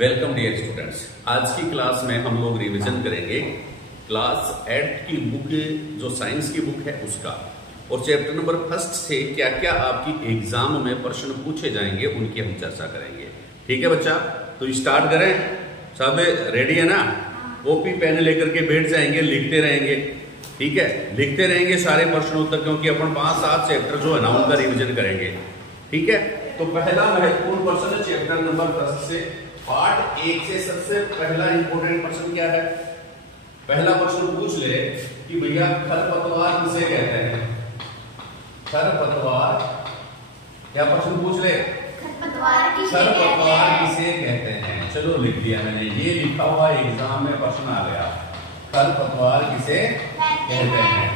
Welcome dear students. आज की class में हम लोग रिवीजन करेंगे क्लास 8 की बुक, जो साइंस की बुक है उसका, और चैप्टर नंबर फर्स्ट से क्या क्या आपकी एग्जाम में प्रश्न पूछे जाएंगे उनकी हम चर्चा करेंगे। ठीक है बच्चा, तो स्टार्ट करें। सब रेडी है ना? कॉपी पेन लेकर के बैठ जाएंगे, लिखते रहेंगे। ठीक है, लिखते रहेंगे सारे प्रश्न उत्तर, क्योंकि अपन 5-7 चैप्टर जो है ना उनका रिविजन करेंगे। ठीक है, तो पहला महत्वपूर्ण प्रश्न है चैप्टर नंबर 10 से पार्ट 1 से। सबसे पहला इंपॉर्टेंट प्रश्न क्या है? पहला प्रश्न पूछ ले कि भैया खरपतवार किसे कहते हैं? खरपतवार, क्या प्रश्न पूछ ले? खरपतवार किसे कहते हैं? चलो लिख दिया मैंने, ये लिखा हुआ एग्जाम में प्रश्न आ गया। खरपतवार किसे कहते हैं?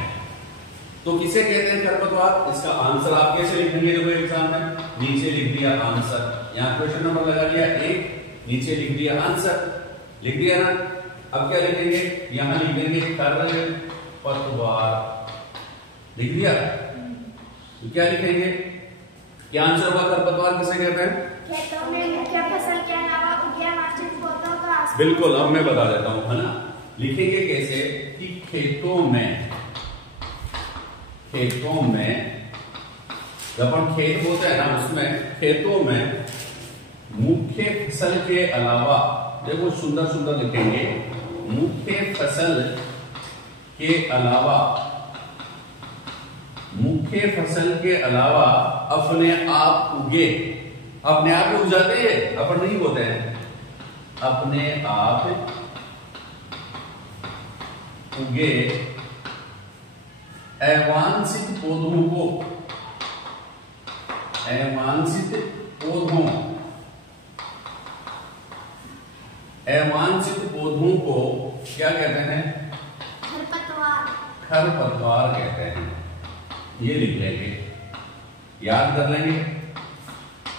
तो किसे कहते हैं खरपतवार? इसका आंसर आप कैसे लिखेंगे? देखो एग्जाम में नीचे लिख दिया आंसर, यहाँ क्वेश्चन नंबर लगा दिया 1, नीचे लिख दिया आंसर, लिख दिया ना। अब क्या लिखेंगे? यहाँ लिखेंगे खरपतवार, लिख दिया। तो क्या लिखेंगे? क्या आंसर होगा? खरपतवार किसे कहते हैं? खेतों में मुख्य फसल के अलावा उद्यानवासी पौधों का आसपास। बिल्कुल, अब मैं बता देता हूं, है ना। लिखेंगे कैसे कि खेतों में जब हम खेत होते हैं ना, उसमें खेतों में मुख्य फसल के अलावा, देखो सुंदर सुंदर लिखेंगे, मुख्य फसल के अलावा, मुख्य फसल के अलावा अपने आप उगे, अपने आप उग जाते हैं, अपन नहीं बोलते हैं, अपने आप उगे अवांछित पौधों को, अवांछित पौधों को क्या कहते हैं? खरपतवार कहते हैं। ये लिख लेंगे, याद कर लेंगे।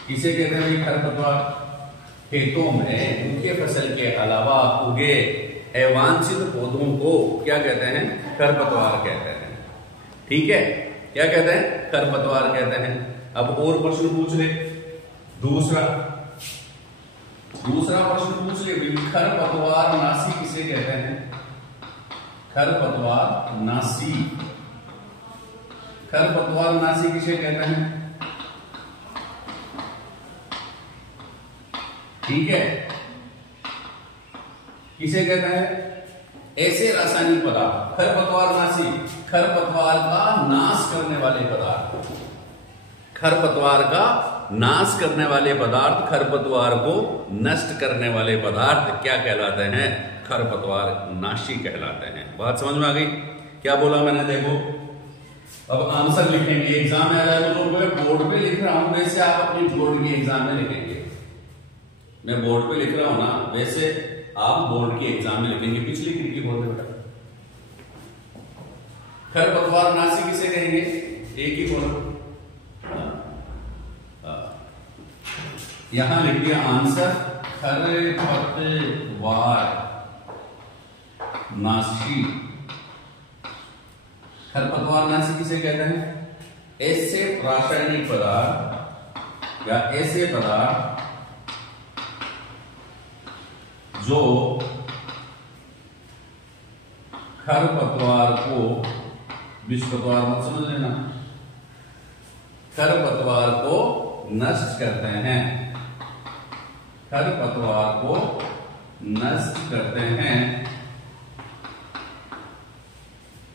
किसे कहते हैं भाई? खरपतवार। खेतों में मुख्य फसल के अलावा उगे अवांछित पौधों को क्या कहते हैं? खरपतवार कहते हैं। ठीक है, क्या कहते हैं? खरपतवार कहते हैं। अब और प्रश्न पूछ ले। दूसरा प्रश्न पूछ ले, खरपतवार नाशी किसे कहते हैं? खरपतवार नाशी किसे कहते हैं? ठीक है, किसे कहते हैं? ऐसे रासायनिक पदार्थ, खरपतवार नाशी, खरपतवार का नाश करने वाले पदार्थ, खरपतवार का नाश करने वाले पदार्थ, खरपतवार को नष्ट करने वाले पदार्थ क्या कहलाते हैं? खरपतवार नाशी कहलाते हैं। बात समझ में आ गई? क्या बोला मैंने? देखो अब आंसर लिखेंगे, एग्जाम में आ जाएगा तो मैं बोर्ड पे लिख रहा हूं, वैसे आप अपनी बोर्ड के एग्जाम में लिखेंगे। मैं बोर्ड पे लिख रहा हूं ना, वैसे आप बोर्ड के एग्जाम में लिखेंगे। पिछली खिड़की बोल दे बेटा। खरपतवार नाशी किसे कहेंगे? एक ही बोलो। यहां लिख दिया आंसर, खरपतवार नाशी। खरपतवार नाशी किसे कहते हैं? ऐसे रासायनिक पदार्थ या ऐसे पदार्थ जो खरपतवार को, विषपतवार मत समझ लेना, खरपतवार को नष्ट करते हैं, खरपतवार को नष्ट करते हैं,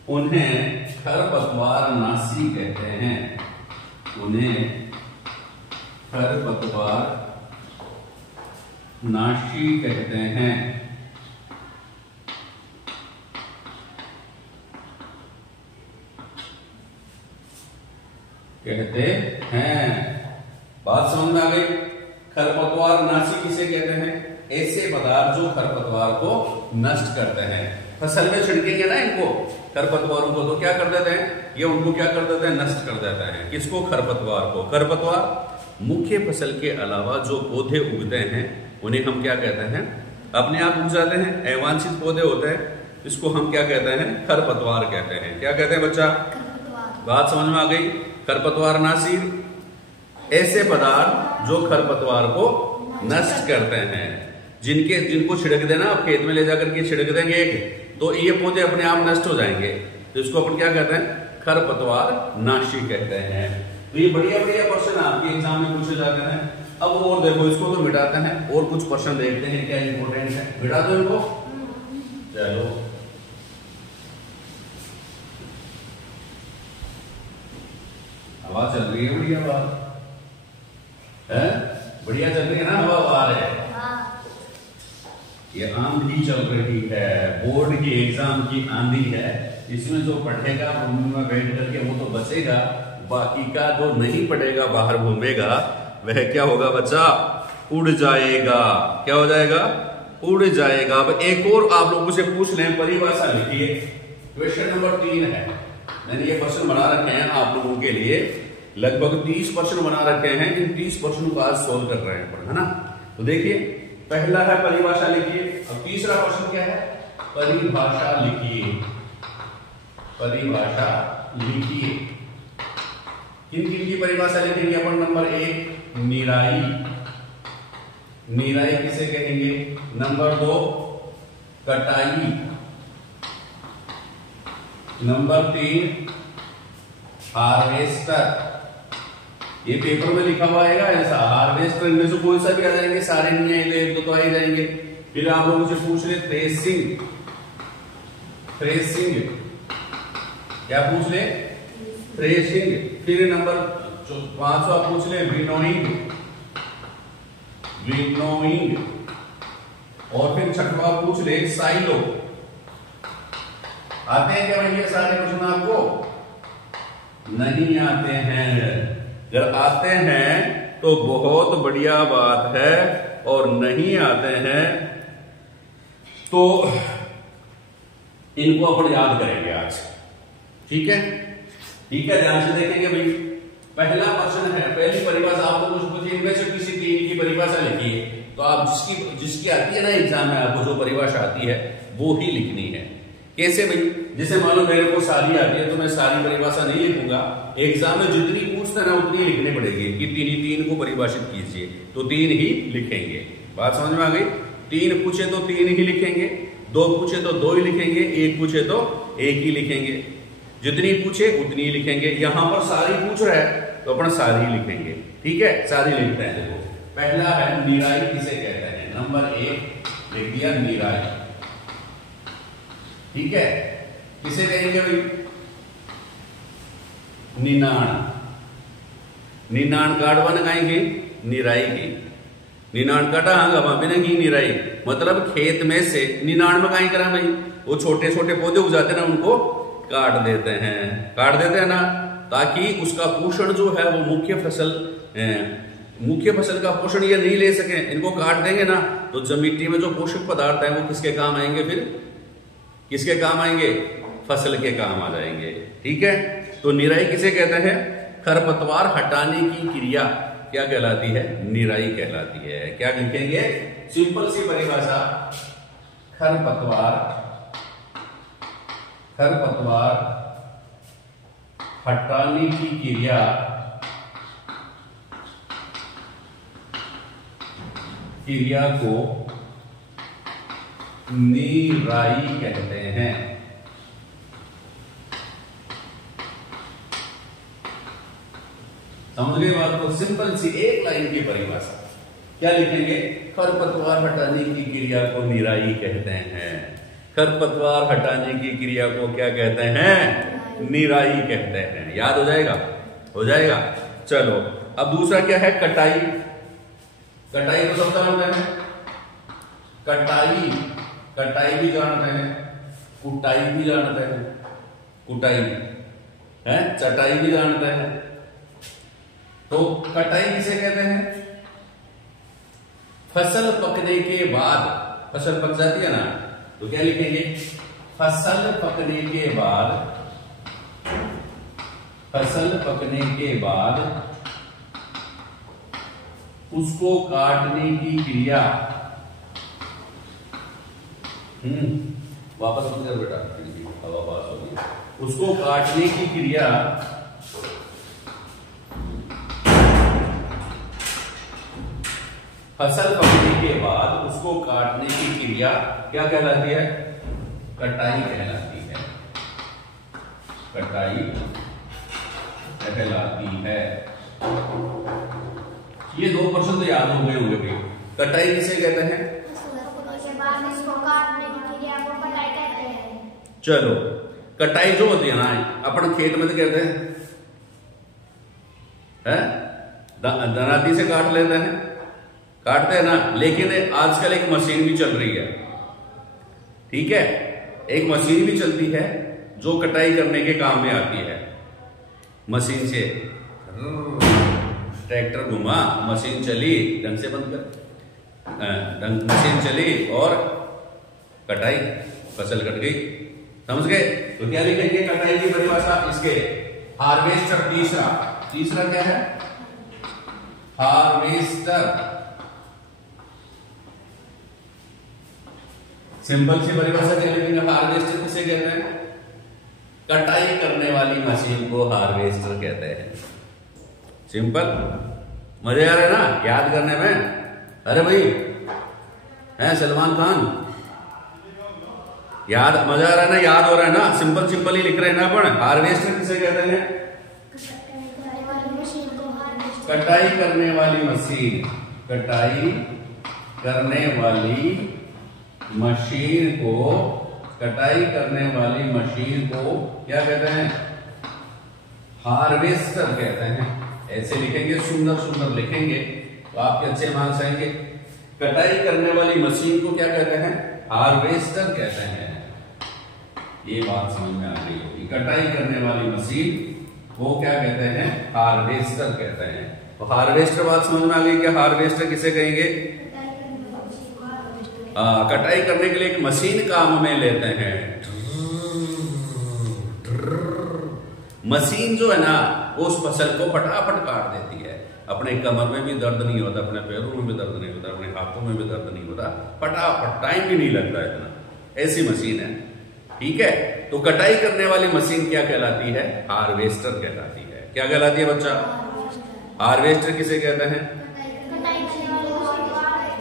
उन्हें खरपतवार नाशी कहते हैं। उन्हें खरपतवार नाशी कहते हैं। बात समझ में आ गई? खरपतवार नाशी किसे कहते हैं? ऐसे पदार्थ जो खरपतवार को नष्ट करते हैं। फसल में छिड़केंगे ना इनको, खरपतवारों को, तो क्या कर देते हैं? ये उनको क्या कर देते हैं? नष्ट कर देते हैं। किसको? खरपतवार को। खरपतवार मुख्य फसल के अलावा जो पौधे उगते हैं उन्हें हम क्या कहते हैं? अपने आप उग जाते हैं, अवांछित पौधे होते हैं, इसको हम क्या कहते हैं? खरपतवार कहते हैं। क्या कहते हैं बच्चा? बात समझ में आ गई? खरपतवार नाशी ऐसे पदार्थ जो खरपतवार को नष्ट करते हैं। जिनको छिड़क देना, आप खेत में ले जाकर के छिड़क देंगे एक, तो ये पौधे अपने आप नष्ट हो जाएंगे। तो इसको अपन क्या कहते हैं? खरपतवार नाशी कहते हैं। तो ये बढ़िया बढ़िया क्वेश्चन आपके एग्जाम में पूछे जाते हैं। अब और देखो, इसको तो मिटाते हैं और कुछ क्वेश्चन देखते हैं क्या इंपॉर्टेंट है। मिटा दो इनको, चलो। हवा चल रही है, बढ़िया बात है, बढ़िया चल रही है ना, हवा बाहर है। ये आंधी चल रही है, बोर्ड की एग्जाम की आंधी है। इसमें जो पढ़ेगा रूम में बैठ करके वो तो बचेगा, बाकी का जो नहीं पढ़ेगा बाहर घूमेगा वह क्या होगा बच्चा? उड़ जाएगा। क्या हो जाएगा? उड़ जाएगा। अब एक और आप लोगों से पूछ लें, परिभाषा लिखिए। क्वेश्चन नंबर 3 है। मैंने ये क्वेश्चन बना रखे हैं आप लोगों के लिए, लगभग 30 क्वेश्चन बना रखे हैं। इन 30 क्वेश्चन को आज सोल्व कर रहे हैं, है ना। तो देखिए, पहला है परिभाषा लिखिए। अब तीसरा क्वेश्चन क्या है? परिभाषा लिखिए। परिभाषा लिखिए। किन किन की परिभाषा लिखेंगे अपन? नंबर 1 निराई, निराई किसे कहेंगे? नंबर 2 कटाई, नंबर 3 हार्वेस्टर। ये पेपर में लिखा हुआ आएगा ऐसा, हार्वेस्टर इनमें से कोई सा भी आ जाएंगे, सारे नहीं आएंगे, एक दो तो आ ही जाएंगे। फिर आप लोगों से पूछ ले थ्रेसिंग, थ्रेसिंग क्या पूछ ले? थ्रेसिंग। फिर नंबर 5 आप पूछ ले विनोइंग, विनोइंग। और फिर 6वां पूछ ले साइलो। आते हैं क्या भैया सारे क्वेश्चन आपको? नहीं आते हैं। जब आते हैं तो बहुत बढ़िया बात है, और नहीं आते हैं तो इनको अपन याद करेंगे आज। ठीक है, ठीक है, ध्यान से देखेंगे भाई। पहला क्वेश्चन है, पहली परिभाषा आपको कुछ पूछिए, इनमें से किसी 3 की परिभाषा लिखिए। तो आप जिसकी आती है ना एग्जाम में, आपको जो परिभाषा आती है वो ही लिखनी है। कैसे भाई? जैसे मान लो मेरे को सारी आती है तो मैं सारी परिभाषा नहीं लिखूंगा, एग्जाम में जितनी पूछता ना उतनी लिखनी पड़ेगी कि 3 को परिभाषित कीजिए, तो 3 ही लिखेंगे। बात समझ में आ गई? 3 पूछे तो 3 ही लिखेंगे, 2 पूछे तो 2 ही लिखेंगे, 1 पूछे तो 1 ही लिखेंगे। जितनी पूछे उतनी ही लिखेंगे। यहां पर सारी पूछ रहा है तो अपन सारी ही लिखेंगे। ठीक है, सारी लिखते हैं। देखो, पहला है निराई किसे कहते हैं? नंबर 1 लिख दिया निराई। ठीक है, किसे कहेंगे भाई? निनाण। निनाण काटवा लगाएंगे निराई की। निनाण काटा हाँ वहां पे की निराई, मतलब खेत में से निनाण में कहीं करा भाई, वो छोटे छोटे पौधे उगाते ना उनको काट देते हैं, काट देते हैं ना, ताकि उसका पोषण जो है वो मुख्य फसल का पोषण ये नहीं ले सके। इनको काट देंगे ना तो जब मिट्टी में जो पोषक पदार्थ है वो किसके काम आएंगे? फिर किसके काम आएंगे? फसल के काम आ जाएंगे। ठीक है, तो निराई किसे कहते हैं? खरपतवार हटाने की क्रिया क्या कहलाती है? निराई कहलाती है। क्या लिखेंगे? सिंपल सी परिभाषा, खरपतवार हटाने की क्रिया को निराई कहते हैं। समझ गए बात को? सिंपल सी एक लाइन की परिभाषा। क्या लिखेंगे? खरपतवार हटाने की क्रिया को निराई कहते हैं। खरपतवार हटाने की क्रिया को क्या कहते हैं? निराई कहते हैं। याद हो जाएगा? हो जाएगा। चलो, अब दूसरा क्या है? कटाई। कटाई को सब जानते हैं। कटाई भी जानते हैं, कुटाई भी जानते हैं, कुटाई है, चटाई भी जानते हैं। तो कटाई किसे कहते हैं? फसल पकने के बाद, फसल पक जाती है ना, तो क्या लिखेंगे? फसल पकने के बाद उसको काटने की क्रिया। वापस मत कर बेटा, हवा पास हो गई। उसको काटने की क्रिया फसल पकने के बाद उसको क्रिया क्या कहलाती है? कटाई कहलाती है। कटाई कहलाती है। ये दो प्रश्न तो याद हो गए होंगे भाई। कटाई किसे कहते हैं? चलो, कटाई जो होती है ना अपन खेत में तो कहते हैं दराती से काट लेते हैं, काटते हैं ना। लेकिन आजकल एक मशीन भी चल रही है, ठीक है, एक मशीन भी चलती है जो कटाई करने के काम में आती है। मशीन से ट्रैक्टर घुमा, मशीन चली, ढंग से बंद कर, मशीन चली और कटाई, फसल कट गई। समझ गए? तो क्या लिखेंगे कटाई की परिभाषा? इसके हार्वेस्टर। तीसरा क्या है? हार्वेस्टर। सिंपल सी परिभाषा क्या लिखेंगे? हार्वेस्टर किसे कहते हैं? कटाई करने वाली मशीन को हार्वेस्टर कहते हैं। सिंपल। मजे आ रहे हैं ना याद करने में? अरे भाई है सलमान खान, याद मजा आ रहा है ना? याद हो रहा है ना? सिंपल सिंपल ही लिख रहे हैं ना अपन। हार्वेस्टर किसे कहते हैं? कटाई करने वाली मशीन। कटाई करने वाली मशीन को, कटाई करने वाली मशीन को क्या कहते हैं? हार्वेस्टर कहते हैं। ऐसे लिखेंगे, सुंदर सुंदर लिखेंगे तो आपके अच्छे मार्क्स आएंगे। कटाई करने वाली मशीन को क्या कहते हैं? हार्वेस्टर कहते हैं। ये बात समझ में आ गई होगी। कटाई करने वाली मशीन वो क्या कहते हैं? हार्वेस्टर कहते हैं। तो हार्वेस्टर बात समझ में आ गई क्या? हार्वेस्टर किसे कहेंगे? कटाई करने के लिए एक मशीन काम में लेते हैं। मशीन जो है ना उस फसल को फटाफट काट देती है। अपने कमर में भी दर्द नहीं होता, अपने पैरों में भी दर्द नहीं होता, अपने हाथों में भी दर्द नहीं होता, फटाफट, टाइम भी नहीं लगता इतना। ऐसी मशीन है, ठीक है। तो कटाई करने वाली मशीन क्या कहलाती है? हार्वेस्टर कहलाती है। क्या कहलाती है बच्चा? हार्वेस्टर किसे कहते हैं?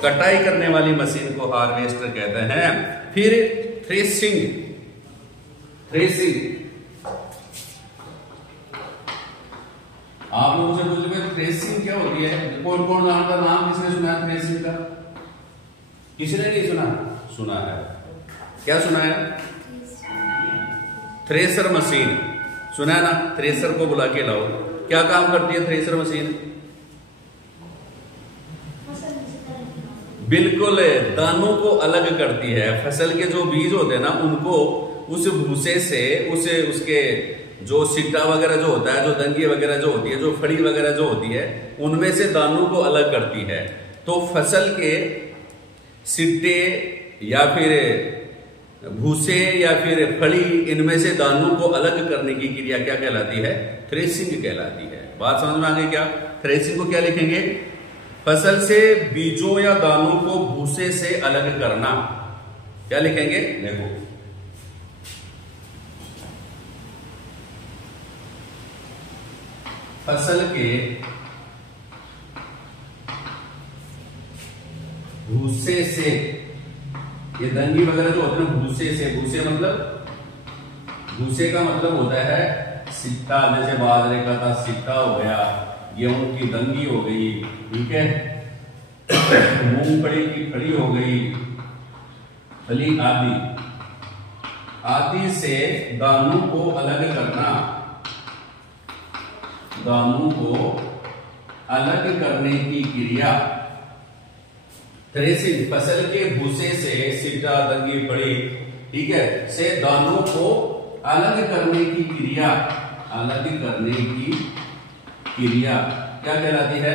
कटाई करने वाली मशीन को हार्वेस्टर कहते हैं। फिर थ्रेसिंग। थ्रेसिंग आप लोगों से पूछ रहे थ्रेसिंग क्या होती है? कौन कौन जानता? नाम किसने सुना है थ्रेसिंग का? किसी ने नहीं सुना? सुना है। क्या सुना है? थ्रेसर मशीन सुना है ना? थ्रेसर को बुला के लाओ। क्या काम करती है थ्रेसर मशीन? बिल्कुल, दानों को अलग करती है। फसल के जो बीज होते हैं ना उनको उस भूसे से, उसके जो सिट्टा वगैरह जो होता है, जो दंगी वगैरह जो होती है, जो फड़ी वगैरह जो होती है, उनमें से दानों को अलग करती है। तो फसल के सिट्टे या फिर भूसे या फिर फड़ी, इनमें से दानों को अलग करने की क्रिया क्या कहलाती है? थ्रेसिंग कहलाती है। बात समझ में आ गई क्या? थ्रेसिंग को क्या लिखेंगे? फसल से बीजों या दानों को भूसे से अलग करना। क्या लिखेंगे? देखो, फसल के भूसे से, ये दंगी वगैरह जो होते हैं भूसे से, भूसे मतलब, भूसे का मतलब होता है सिट्टा। जैसे बाजरे का था सिट्टा हो गया, गेहूं की दंगी हो गई, ठीक है, मूंगफली की फली हो गई, फली आदि से दानों को अलग करना। दानों को अलग करने की क्रिया थ्रेसिंग। फसल के भूसे से, सिट्टा, दंगी, फली, ठीक है, से दानों को अलग करने की क्रिया, अलग करने की क्रिया क्या कहलाती है?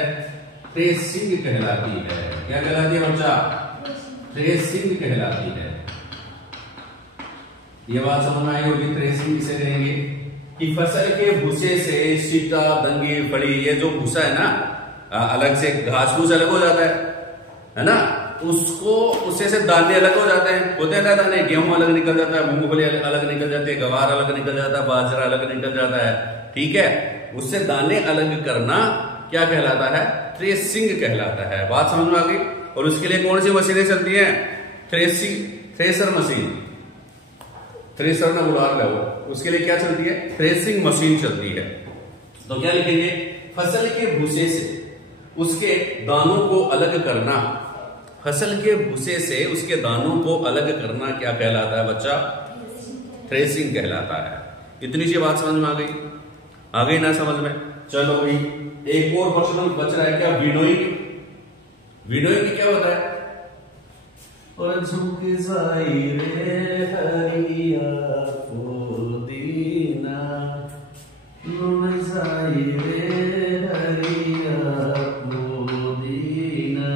थ्रेसिंग कहलाती है। क्या कहलाती है बच्चा? थ्रेसिंग कहलाती है। ये बात समझ में आई होगी। थ्रेसिंग किसे कहेंगे? कि फसल के भूसे से, सिट्टा, दंगी, फली, ये जो भूसा है ना, अलग से घास फूस अलग हो जाता है ना, उसको उससे से दाने अलग हो जाते हैं। होते हैं ना दाने, गेहूं अलग निकल जाता है, मूंगफली अलग निकल जाती है, गवार अलग निकल जाता है, बाजरा अलग निकल जाता है, ठीक है। उससे दाने अलग करना क्या कहलाता है? थ्रेसिंग कहलाता है। बात समझ में आ गई। और उसके लिए कौन सी मशीनें चलती हैं? थ्रेसर मशीन, थ्रेसर ना बुला लो, उसके लिए क्या चलती है? थ्रेसिंग मशीन चलती है। तो क्या लिखेंगे? फसल के भूसे से उसके दानों को अलग करना, फसल के भूसे से उसके दानों को अलग करना क्या कहलाता है बच्चा? थ्रेसिंग कहलाता है। इतनी सी बात समझ में आ गई? आ गई ना समझ में? चलो भाई एक और प्रश्न बच रहा है, क्या? विनोइंग। विनोइंग क्या होता है? और झुक जाई रे हरिया पुदीना, नुन जाई रे हरिया पुदीना,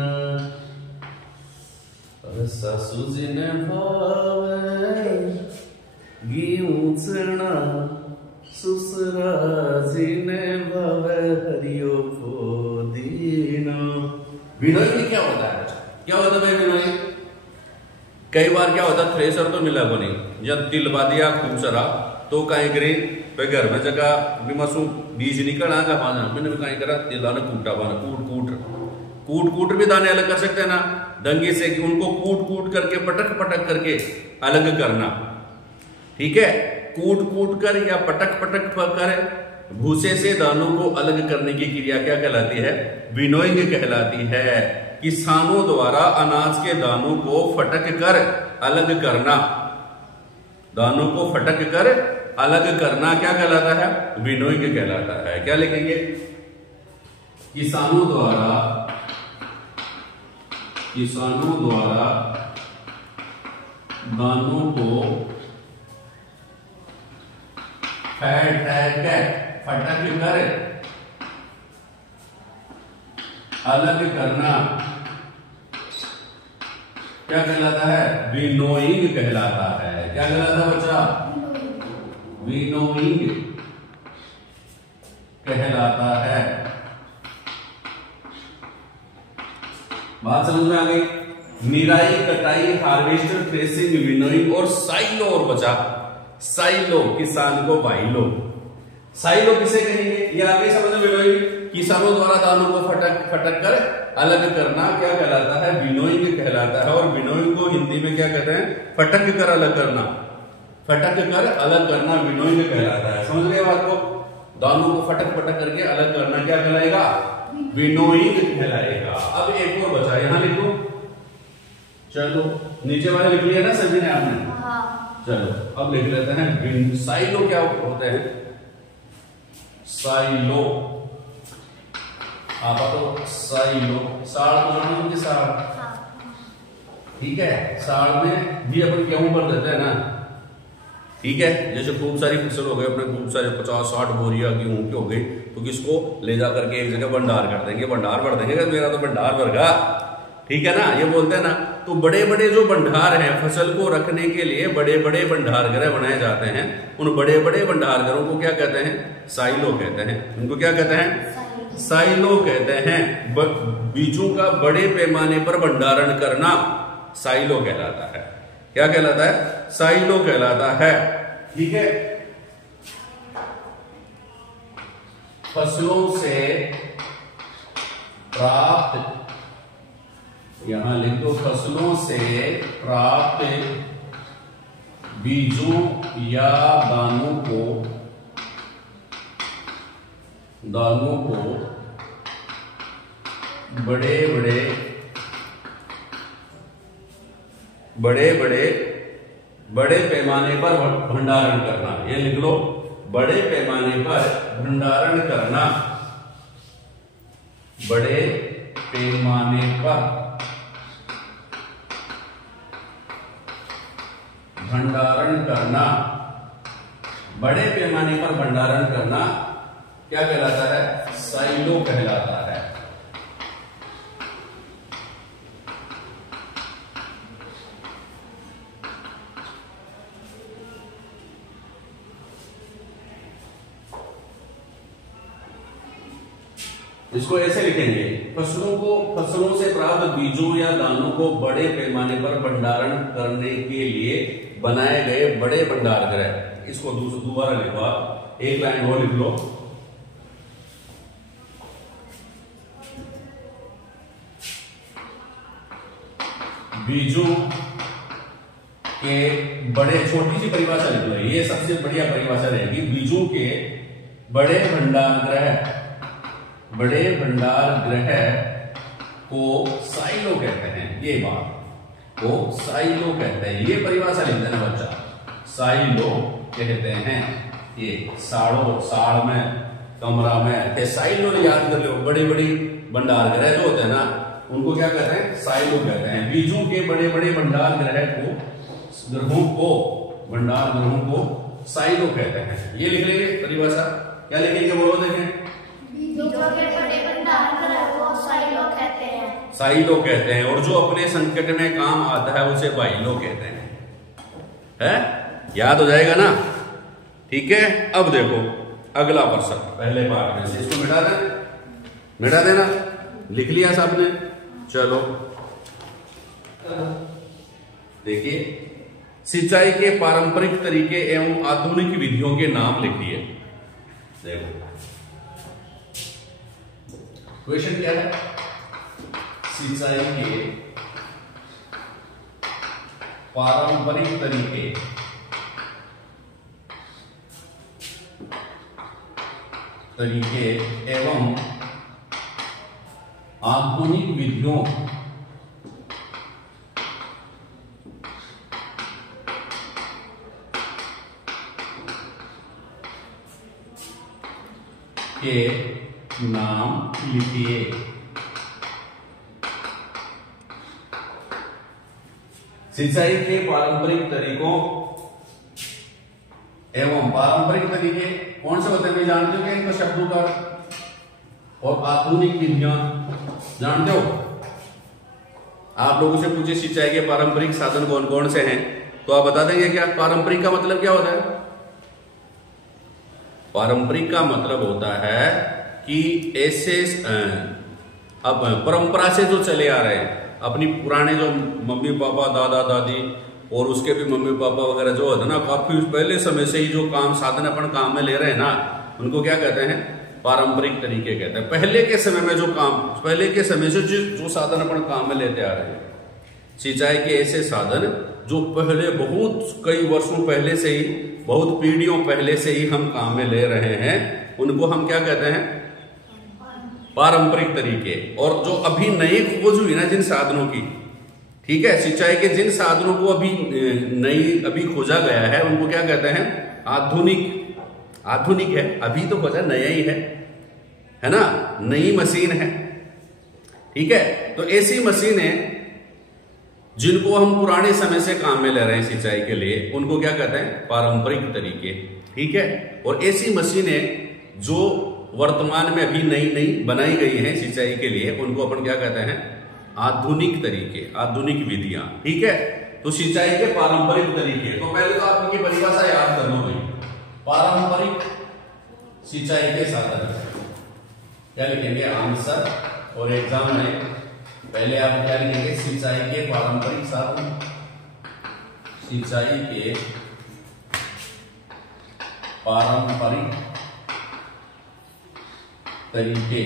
सासू जी ने भावे गेहूं चना, ससुरा जी ने भावे हरियो पुदीना। विनोइंग क्या होता है? क्या होता है भाई विनोइंग? कई बार क्या होता है, थ्रेसर तो मिला को नहीं, जब तिल बादिया खूब सारा तो कहीं करी भाई घर में जगह मसू बीज निकल आगा पाना, मैंने भी कहीं करा तिल दाने कूटा पाना, कूट कूट भी दाने अलग कर सकते हैं ना, दंगे से कि उनको कूट करके पटक करके अलग करना। ठीक है, कूट कर या पटक कर भूसे से दानों को अलग करने की क्रिया क्या कहलाती है? विनोइंग कहलाती है। किसानों द्वारा अनाज के दानों को फटक कर अलग करना, दानों को फटक कर अलग करना क्या कहलाता है? विनोइंग कहलाता है। क्या लिखेंगे? किसानों द्वारा दानों को फटक कर अलग करना क्या कहलाता है? विनोइंग कहलाता है। क्या कहलाता है बच्चा? विनोइंग कहलाता है। बात समझ में आ गई? निराई, कटाई, हार्वेस्टर, थ्रेसिंग, विनोइंग और साइलो। और बचा साइलो, किसान को बाइलो। साइलो किसे कहेंगे? ये आगे समझ में? विनोइंग किसानों द्वारा दानों को फटक कर अलग करना क्या कहलाता है? विनोइंग कहलाता है। और विनोइंग को हिंदी में क्या कहते हैं? फटक कर अलग करना, फटक कर अलग करना विनोइंग कहलाता है। समझ गए बात को? दानों को फटक करके अलग करना क्या कहलाएगा? विनोइंग कहलाएगा। अब एक और बचा, यहां लिखो। चलो नीचे वाले लिख लिया ना सभी ने आपने? चलो अब लिख लेते हैं साइलो। क्या होते हैं साइलो? आप तो साइलो, साड़ तो जाना मुझे साड़। ठीक है, साड़ में भी अपन गेहूं भर देते हैं ना। ठीक है, जैसे खूब सारी फसल हो गई अपने, खूब सारे 50-60 बोरिया गेहूं की हो गई, तो किसको ले जा करके एक जगह भंडार कर देंगे, भंडार भर देंगे, मेरा तो भंडार भर गया। ठीक है ना, ये बोलते हैं ना। तो बड़े बड़े जो भंडार हैं, फसल को रखने के लिए बड़े बड़े भंडार गृह बनाए जाते हैं, उन बड़े बड़े भंडार घरों को क्या कहते हैं? साइलो कहते हैं। उनको क्या कहते हैं? साइलो कहते हैं। बीजों का बड़े पैमाने पर भंडारण करना साइलो कहलाता है। क्या कहलाता है? साइलो कहलाता है। ठीक है, फसलों से प्राप्त, यहां लिख दो, फसलों से प्राप्त बीजों या दानों को बड़े पैमाने पर भंडारण करना। ये लिख लो, बड़े पैमाने पर भंडारण करना, बड़े पैमाने पर भंडारण करना, बड़े पैमाने पर भंडारण करना क्या कहलाता है? साइलो कहलाता है। इसको ऐसे लिखेंगे, फसलों से प्राप्त बीजों या दानों को बड़े पैमाने पर भंडारण करने के लिए बनाए गए बड़े भंडार गृह। इसको दोबारा लिखो, आप एक लाइन और लिख लो। बीजों के बड़े, छोटी सी परिभाषा लिख लो, ये सबसे बढ़िया परिभाषा रहेगी। बीजों के बड़े भंडार ग्रह को साइलो कहते हैं। ये बात को साइलो कहते हैं, ये परिभाषा लिख देना बच्चा, साइलो कहते हैं। ये साड़ में, कमरा में, साइलो याद कर लो। बड़े भंडार ग्रह जो होते हैं ना, उनको क्या कहते हैं? साइलो कहते हैं। बीजों के बड़े भंडार ग्रहों को साइलो कहते हैं। ये लिख लेंगे परिभाषा। क्या लिखेंगे बोलो देखें? बीजों के बड़े भंडार ग्रह को साइलो कहते हैं। साइलो कहते हैं। और जो अपने संकट में काम आता है उसे बाइलो कहते हैं। है? याद हो जाएगा ना? ठीक है। अब देखो अगला प्रश्न, पहले पार्ट में से इसको मिटा देना। लिख लिया सबने? चलो देखिए, सिंचाई के पारंपरिक तरीके एवं आधुनिक विधियों के नाम लिखिए। देखो क्वेश्चन क्या है? सिंचाई के पारंपरिक तरीके एवं आधुनिक विधियों के नाम लिखिए। सिंचाई के पारंपरिक तरीकों एवं पारंपरिक तरीके कौन से होते हैं? जानते हो क्या इनका शब्दों का? और आधुनिक विधियां जानते हो? आप लोगों से पूछे सिंचाई के पारंपरिक साधन कौन कौन से हैं, तो आप बता देंगे क्या? पारंपरिक का मतलब क्या होता है? पारंपरिक का मतलब होता है कि ऐसे अब परंपरा से जो चले आ रहे हैं, अपनी पुराने जो मम्मी पापा, दादा दादी और उसके भी मम्मी पापा वगैरह जो होते हैं ना, काफी पहले समय से ही जो काम साधन अपन काम में ले रहे हैं ना, उनको क्या कहते हैं? पारंपरिक तरीके कहते हैं। पहले के समय में जो काम, पहले के समय से जो साधन अपन काम में लेते आ रहे हैं, सिंचाई के ऐसे साधन जो पहले बहुत कई वर्षों पहले से ही, बहुत पीढ़ियों पहले से ही हम काम में ले रहे हैं, उनको हम क्या कहते हैं? पारंपरिक तरीके। और जो अभी नई खोज हुई ना जिन साधनों की, ठीक है, सिंचाई के जिन साधनों को अभी खोजा गया है, उनको क्या कहते हैं? आधुनिक है। अभी तो खोजा नया ही है ना, नई मशीन है। ठीक है, तो ऐसी मशीनें जिनको हम पुराने समय से काम में ले रहे हैं सिंचाई के लिए, उनको क्या कहते हैं? पारंपरिक तरीके। ठीक है, और ऐसी मशीनें जो वर्तमान में अभी नई बनाई गई हैं सिंचाई के लिए, उनको अपन क्या कहते हैं? आधुनिक तरीके, आधुनिक विधियां। ठीक है, तो सिंचाई के पारंपरिक तरीके, तो पहले तो आप इनकी परिभाषा याद कर लो भाई। पारंपरिक सिंचाई के साधन क्या लिखेंगे? आंसर और एग्जाम में पहले आप क्या लिखेंगे? सिंचाई के पारंपरिक साधन, सिंचाई के पारंपरिक तरीके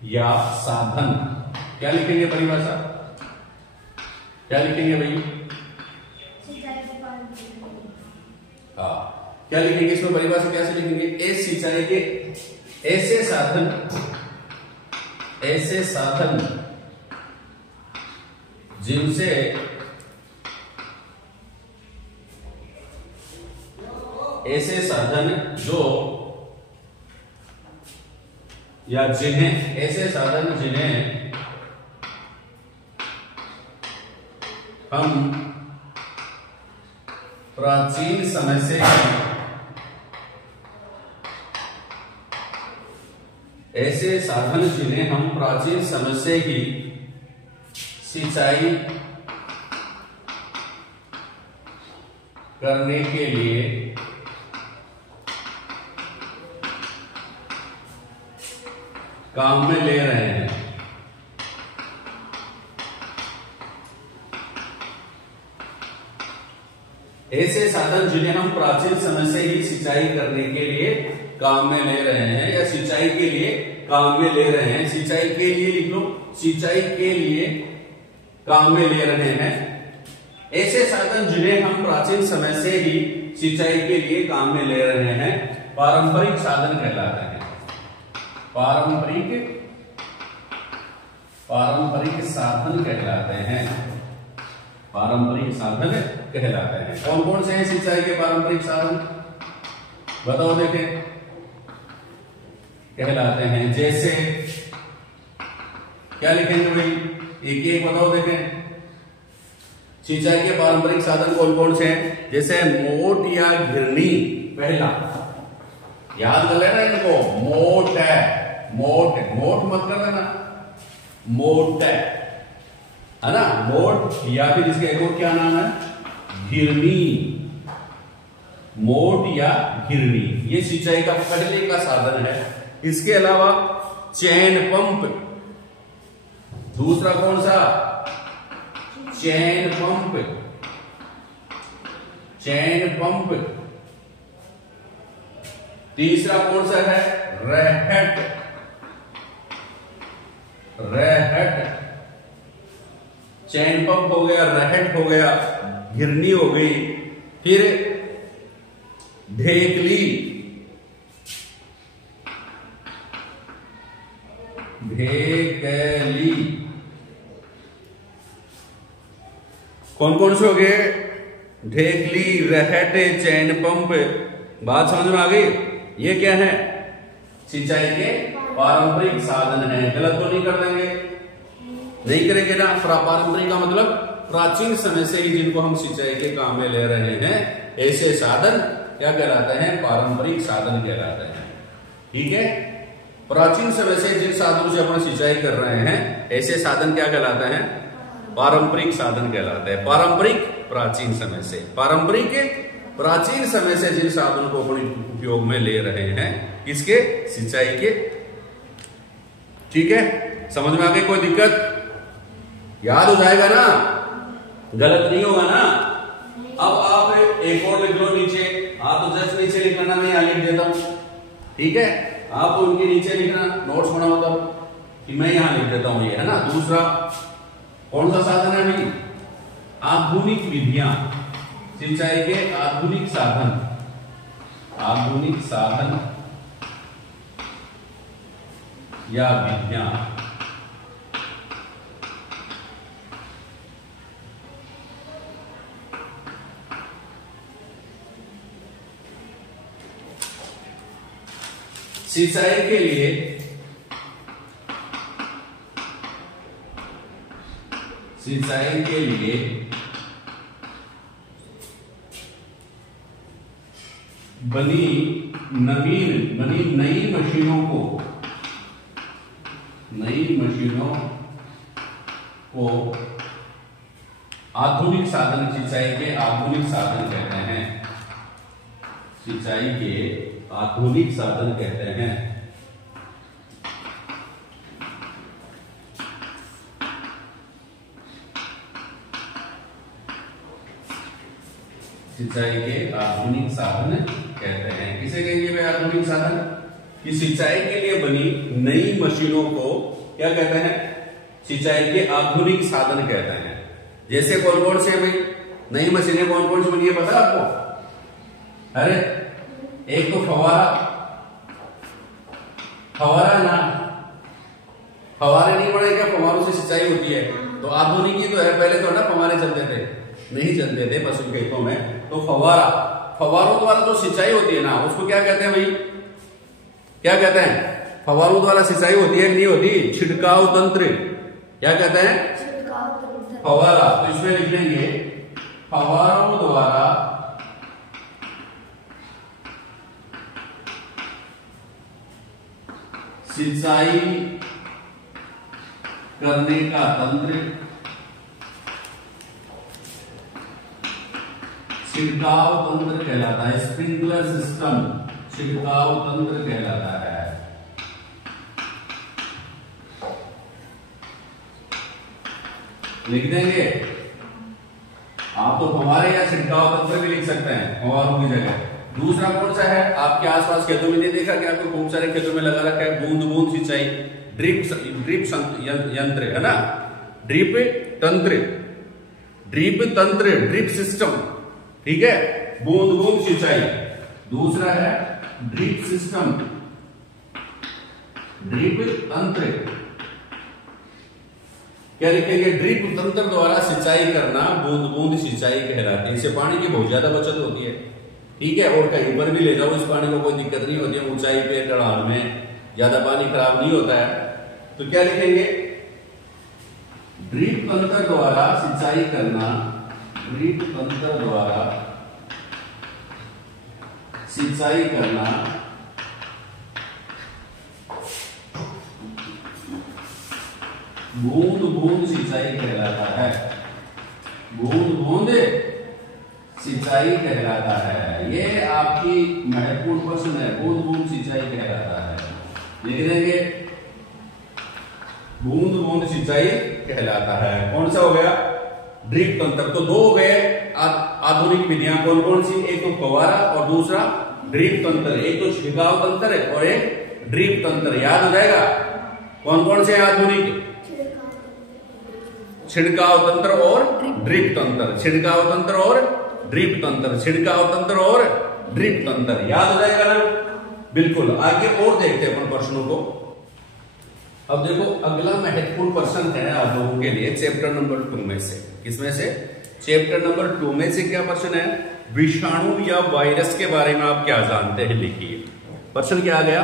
या साधन। क्या लिखेंगे परिभाषा? क्या लिखेंगे भाई? हाँ, क्या लिखेंगे इसमें परिभाषा? कैसे लिखेंगे? इस सिंचाई के ऐसे साधन जिनसे ऐसे साधन जो या जिन्हें, ऐसे साधन जिन्हें हम प्राचीन समय से ऐसे साधन जिन्हें हम प्राचीन समय से ही सिंचाई करने के लिए काम में ले रहे हैं। ऐसे साधन जिन्हें हम प्राचीन समय से ही सिंचाई करने के लिए काम में ले रहे हैं, या सिंचाई के लिए काम में ले रहे हैं। सिंचाई के लिए लिख लो, सिंचाई के लिए काम में ले रहे हैं ऐसे साधन जिन्हें हम प्राचीन समय से ही सिंचाई के लिए काम में ले रहे हैं, पारंपरिक साधन कहलाते हैं। पारंपरिक साधन कहलाते हैं। पारंपरिक साधन कहलाते हैं। कौन कौन से हैं सिंचाई के पारंपरिक साधन, बताओ देखें। कहलाते हैं जैसे, क्या लिखेंगे भाई, एक एक बताओ देखें। सिंचाई के पारंपरिक साधन कौन कौन से हैं? जैसे मोट या घिरनी, पहला याद कर लेना इनको, मोट है, मोट मत कर देना, मोट है ना, मोट, या फिर इसके एक और क्या नाम है, घिरनी। मोट या घिरनी ये सिंचाई का पहले का साधन है। इसके अलावा चैन पंप, दूसरा कौन सा, चैन पंप, चैन पंप। तीसरा कौन सा है, रहट, रहट। चैन पंप हो गया, रहट हो गया, घिरनी हो गई। फिर ढेकली, ढेकली। कौन कौन से हो गए, ढेकली, रहट, चैन पंप। बात समझ में आ गई? ये क्या है, सिंचाई के पारंपरिक साधन है। गलत तो नहीं कर देंगे, नहीं करेंगे ना। पारंपरिक का मतलब प्राचीन समय से ही जिनको हम सिंचाई के काम में ले रहे हैं, ऐसे साधन क्या कहलाते हैं, पारंपरिक साधन कहलाते हैं। ठीक है, प्राचीन समय से जिन साधनों से अपन सिंचाई कर रहे हैं, ऐसे साधन क्या कहलाते हैं, पारंपरिक साधन कहलाते हैं। पारंपरिक प्राचीन समय से, पारंपरिक प्राचीन समय से जिन साधनों को अपन उपयोग में ले रहे हैं, किसके, सिंचाई के। ठीक है, समझ में आ गई? कोई दिक्कत? याद हो जाएगा ना, गलत नहीं होगा ना। अब आप एक और लिख लो नीचे, आप तो जस्ट नीचे लिखना, मैं यहां लिख देता हूं। ठीक है, आप उनके नीचे लिखना, नोट्स बनाओ तब कि मैं यहां लिख देता हूं, ये है ना। दूसरा कौन सा साधन है भाई, आधुनिक विधियां, सिंचाई के आधुनिक साधन, आधुनिक साधन या विधियां। सिंचाई के लिए बनी नई मशीनों को आधुनिक साधन, सिंचाई के आधुनिक साधन कहते हैं। सिंचाई के आधुनिक साधन कहते हैं। सिंचाई के आधुनिक साधन कहते हैं। किसे कहेंगे भाई आधुनिक साधन? कि सिंचाई के लिए बनी नई मशीनों को क्या कहते हैं, सिंचाई के आधुनिक साधन कहते हैं। जैसे कौन कौन से भाई नई मशीनें कौन कौन सी बनी है पता आपको? अरे एक तो फवारा ना, फवारे नहीं बने क्या, फवारों से सिंचाई होती है। तो आधुनिक ही तो है, पहले तो ना फवारे चलते थे, नहीं चलते थे पशु खेतों में। तो फवारों द्वारा जो सिंचाई होती है ना, उसको क्या कहते हैं भाई, क्या कहते हैं? फवारों द्वारा सिंचाई होती है, नहीं होती, छिड़काव तंत्र। क्या कहते हैं? फवारा। तो इसमें लिख लेंगे फवारों द्वारा सिंचाई करने का तंत्र छिड़काव तंत्र कहलाता है। स्प्रिंकलर सिस्टम छिड़काव तंत्र कहलाता है। लिख देंगे आप तो फवारे या छिड़काव तंत्र भी लिख सकते हैं फवारों की जगह। दूसरा कौन सा है, आपके आसपास खेतों में नहीं देखा कि आपको खूब सारे खेतों में लगा रखा है बूंद बूंद सिंचाई, ड्रिप यंत्र है ना, ड्रिप तंत्र, ड्रिप सिस्टम, ठीक है, बूंद बूंद सिंचाई। दूसरा है ड्रिप सिस्टम, ड्रिप तंत्र, क्या लिखेंगे, ड्रिप तंत्र द्वारा सिंचाई करना बूंद बूंद सिंचाई कहलाती है। इससे पानी की बहुत ज्यादा बचत होती है, ठीक है, और कहीं पर भी ले जाओ इस पानी को कोई दिक्कत नहीं होती है, ऊंचाई पे ढलान में ज्यादा पानी खराब नहीं होता है। तो क्या लिखेंगे, ड्रिप तंत्र द्वारा सिंचाई करना, ड्रिप तंत्र द्वारा सिंचाई करना बूंद बूंद सिंचाई कहलाता है, बूंद बूंद सिंचाई कहलाता है। ये आपकी महत्वपूर्ण प्रश्न है, बूंद बूंद सिंचाई कहलाता है, लिख देंगे बूंद बूंद सिंचाई कहलाता है। कौन सा हो गया, ड्रिप तंत्र। तो दो हो गए आधुनिक विधियां, कौन कौन सी, एक तो फव्वारा और दूसरा ड्रिप तंत्र, एक तो छिड़काव तंत्र और एक ड्रिप तंत्र। याद हो जाएगा कौन कौन से आधुनिक, छिड़काव तंत्र और ड्रिप तंत्र, छिड़काव तंत्र और ड्रिप तंत्र, छिड़काव तंत्र और ड्रिप तंत्र, याद हो जाएगा ना, बिल्कुल। आगे और देखते हैं अपन प्रश्नों को। अब देखो अगला महत्वपूर्ण प्रश्न है आप लोगों के लिए चैप्टर नंबर 2 में से, किसमें से, चैप्टर नंबर 2 में से। क्या प्रश्न है, विषाणु या वायरस के बारे में आप क्या जानते हैं, लिखिए। प्रश्न क्या आ गया,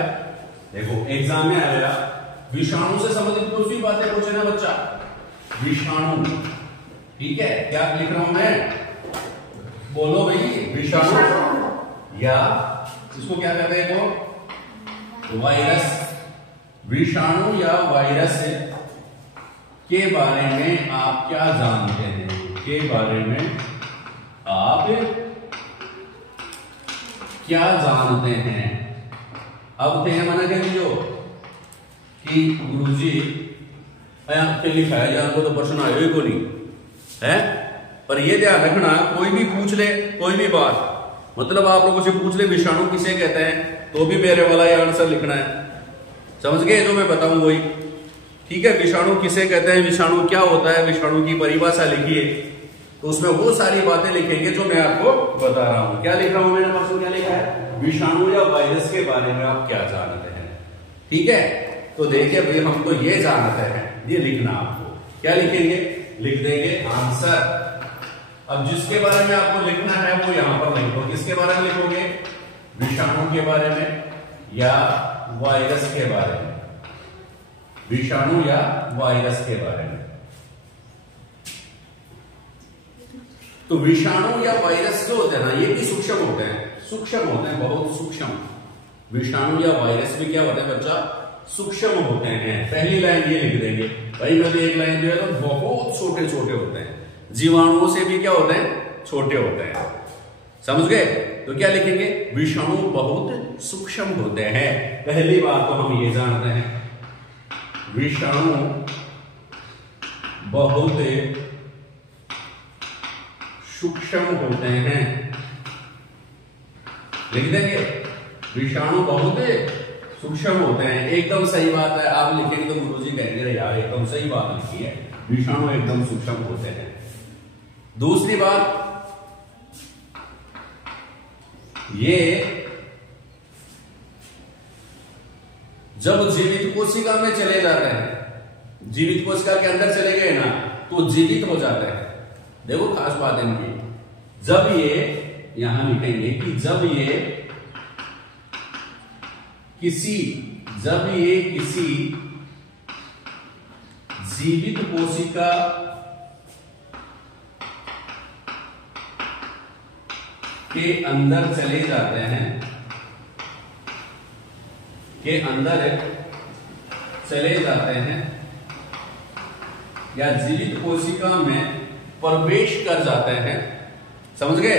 देखो एग्जाम में आ गया, विषाणु से संबंधित कुछ भी बातें पूछे ना बच्चा, विषाणु, ठीक है, क्या लिख रहा हूं मैं, बोलो भाई, विषाणु या इसको क्या कहते हैं, तो वायरस, विषाणु या वायरस के बारे में आप क्या जानते हैं, के बारे में आप क्या जानते हैं। अब थे मना कह दीजो कि गुरुजी लिखा है आपको तो प्रश्न आयो को नहीं है, पर ये ध्यान रखना कोई भी पूछ ले कोई भी बात, मतलब आप लोगों से पूछ ले विषाणु किसे कहते हैं, तो भी मेरे वाला ये आंसर लिखना है, समझ गए, जो मैं बताऊं वही, ठीक है। विषाणु किसे कहते हैं, विषाणु क्या होता है, विषाणु की परिभाषा लिखिए, तो उसमें वो सारी बातें लिखेंगे जो मैं आपको बता रहा हूं। क्या लिख रहा हूं मैंने, प्रश्न क्या लिखा है, विषाणु या वायरस के बारे में आप क्या जानते हैं, ठीक है। तो देखिए भाई हम तो ये जानते हैं, ये लिखना आपको, क्या लिखेंगे, लिख देंगे आंसर। अब जिसके बारे में आपको लिखना है वो यहां पर लिखो, किसके बारे में लिखोगे, विषाणु के बारे में या वायरस के बारे में, विषाणु या वायरस के बारे में। तो विषाणु या वायरस जो होते हैं ना, ये भी सूक्ष्म होते हैं, सूक्ष्म होते हैं, बहुत सूक्ष्म। विषाणु या वायरस भी क्या होते हैं बच्चा, सूक्ष्म होते हैं। पहली लाइन ये लिख देंगे भाई, मैं एक लाइन जो है तो बहुत छोटे छोटे होते हैं, जीवाणुओं से भी क्या होते हैं, छोटे होते हैं, समझ गए। तो क्या लिखेंगे, विषाणु बहुत सूक्ष्म होते हैं। पहली बात तो हम ये जानते हैं, विषाणु बहुत सूक्ष्म होते हैं, लिख देंगे विषाणु बहुत सूक्ष्म होते हैं। एकदम सही बात है, आप लिखेंगे तो गुरुजी कहेंगे यार एकदम सही बात लिखी है, विषाणु एकदम सूक्ष्म होते हैं। दूसरी बात, ये जब जीवित कोशिका में चले जाते हैं, जीवित कोशिका के अंदर चले गए ना तो जीवित हो जाते हैं। देखो खास बात है इनकी, जब ये यहां लिखेंगे कि जब ये किसी जीवित कोशिका के अंदर चले जाते हैं, के अंदर चले जाते हैं या जीवित कोशिका में प्रवेश कर जाते हैं, समझ गए,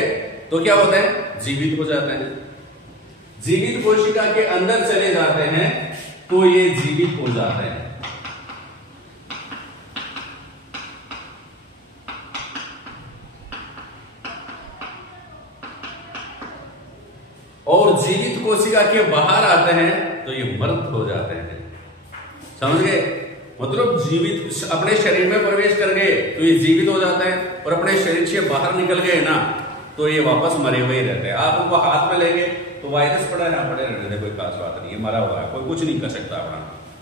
तो क्या होता है, जीवित हो जाते हैं। जीवित कोशिका के अंदर चले जाते हैं तो ये जीवित हो जाते हैं। कोशिका के बाहर आते हैं तो ये मृत हो जाते हैं। समझ गए? मतलब जीवित अपने शरीर में प्रवेश कर गए तो ये जीवित हो जाते हैं, और अपने शरीर से बाहर निकल गए ना तो ये वापस मरे हुए ही रहते हैं। आप उनको हाथ में लेंगे तो वायरस पड़ा है ना, पड़े रहने दे, कोई खास बात नहीं है, मरा हुआ है, कोई कुछ नहीं कर सकता अपना।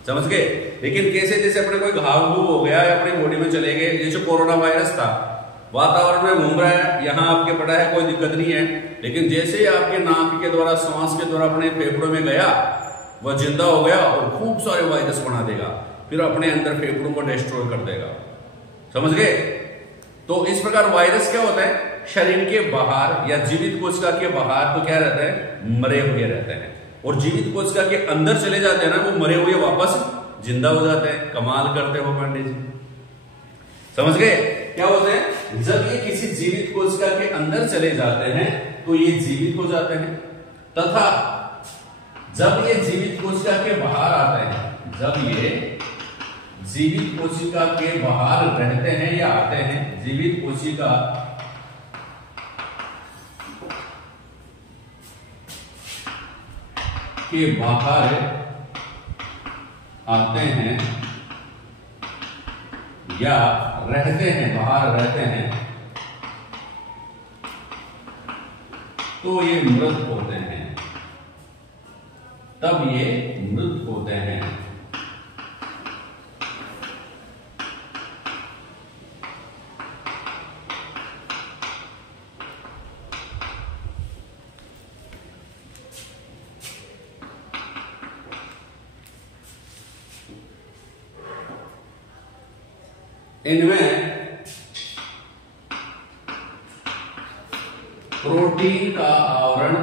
समझ गए? लेकिन कैसे जैसे अपने कोई घाव हो गया या अपनी बॉडी में चले गए, जैसे कोरोना वायरस था, वातावरण में घूम रहा है, यहाँ आपके पड़ा है, कोई दिक्कत नहीं है, लेकिन जैसे ही आपके नाक के द्वारा, सांस के द्वारा अपने फेफड़ों में गया, वह जिंदा हो गया और खूब सारे वायरस बना देगा, फिर अपने अंदर फेफड़ों को डिस्ट्रॉय कर देगा। समझ गए? तो इस प्रकार वायरस क्या होता है, शरीर के बाहर या जीवित कोशिका के बाहर तो क्या रहते हैं, मरे हुए रहते हैं, और जीवित कोशिका के अंदर चले जाते हैं ना, वो मरे हुए वापस जिंदा हो जाते हैं। कमाल करते हो पांडे जी। समझ गए? क्या होते हैं, जब ये किसी जीवित कोशिका के अंदर चले जाते हैं तो ये जीवित हो जाते हैं, तथा जब ये जीवित कोशिका के बाहर आते हैं, जब ये जीवित कोशिका के बाहर रहते हैं या आते हैं, जीवित कोशिका के बाहर आते हैं या रहते हैं, बाहर रहते हैं, तो ये मृत होते हैं, तब ये मृत होते हैं। इनमें प्रोटीन का आवरण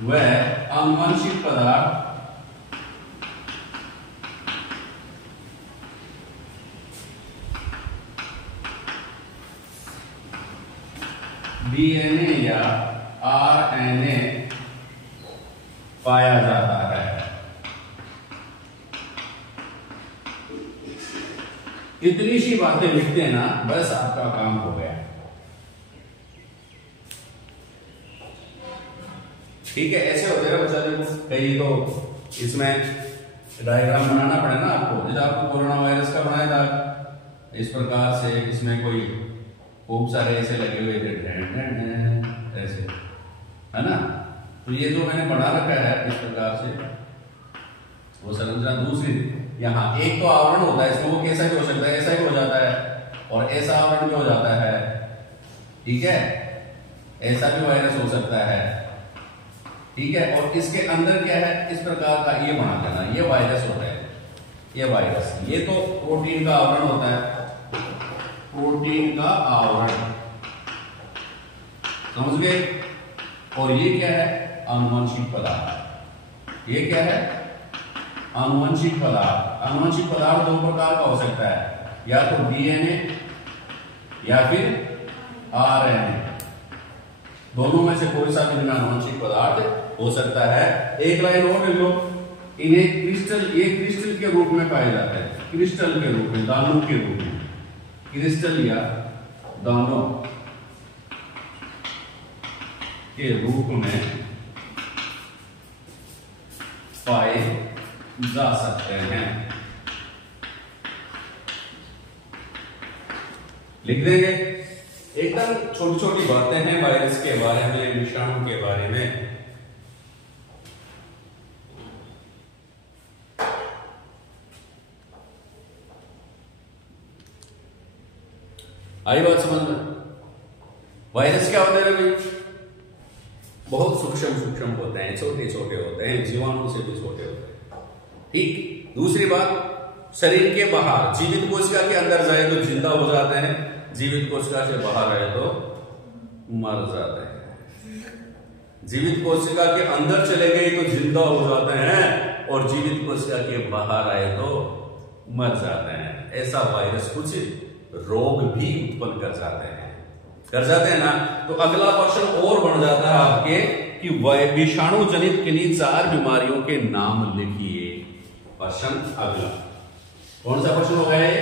व आनुवंशिक पदार्थ डीएनए या आरएनए पाया जाता है। इतनी सी बातें लिखते हैं ना, बस आपका काम हो गया। ठीक है? ऐसे होते हैं बच्चा, देखो कई तो इसमें डायग्राम बनाना पड़े ना आपको, जैसे आपको कोरोना वायरस का बनाया था, इस प्रकार से इसमें कोई खूब सारे ऐसे लगे हुए थे, ऐसे, है ना? तो ये जो मैंने बना रखा है इस प्रकार से, वो संरचना दूसरी, यहाँ एक तो आवरण होता है इसमें, वो कैसा भी हो सकता है, ऐसा ही हो जाता है, और ऐसा आवरण भी हो जाता है। ठीक है? ऐसा भी वायरस हो सकता है। ठीक है? और इसके अंदर क्या है, इस प्रकार का ये बना लेना, ये वायरस होता है, ये वायरस, ये तो प्रोटीन का आवरण होता है, प्रोटीन का आवरण। समझ गए? और ये क्या है, आनुवंशिक पदार्थ। ये क्या है, आनुवंशिक पदार्थ। आनुवंशिक पदार्थ दो प्रकार का हो सकता है, या तो डीएनए या फिर आरएनए, दोनों में से कोई सा भी आनुवंशिक पदार्थ हो सकता है। एक लाइन और लिख लो, इन्हें क्रिस्टल, ये क्रिस्टल के रूप में पाए जाते हैं, क्रिस्टल के रूप में, दानों के रूप में, क्रिस्टल या दानों के रूप में पाए जा सकते हैं। लिख देंगे। एकदम छोटी छोटी बातें हैं वायरस के बारे में, विषाणु के बारे में। आई बात समझ में? वायरस क्या होते हैं भाई? बहुत सूक्ष्म होते हैं, छोटे छोटे होते हैं, जीवाणु से भी छोटे होते हैं। ठीक। दूसरी बात, शरीर के बाहर, जीवित कोशिका के अंदर जाए तो जिंदा हो जाते हैं, जीवित कोशिका से बाहर आए तो मर जाते हैं। जीवित कोशिका के अंदर चले गए तो जिंदा हो जाते हैं, और जीवित कोशिका के बाहर आए तो मर जाते हैं। ऐसा वायरस कुछ रोग भी उत्पन्न कर जाते हैं ना। तो अगला प्रश्न और बन जाता है आपके कि विषाणु जनित किन्हीं 4 बीमारियों के नाम लिखिए। प्रश्न अगला कौन सा प्रश्न होगा ये?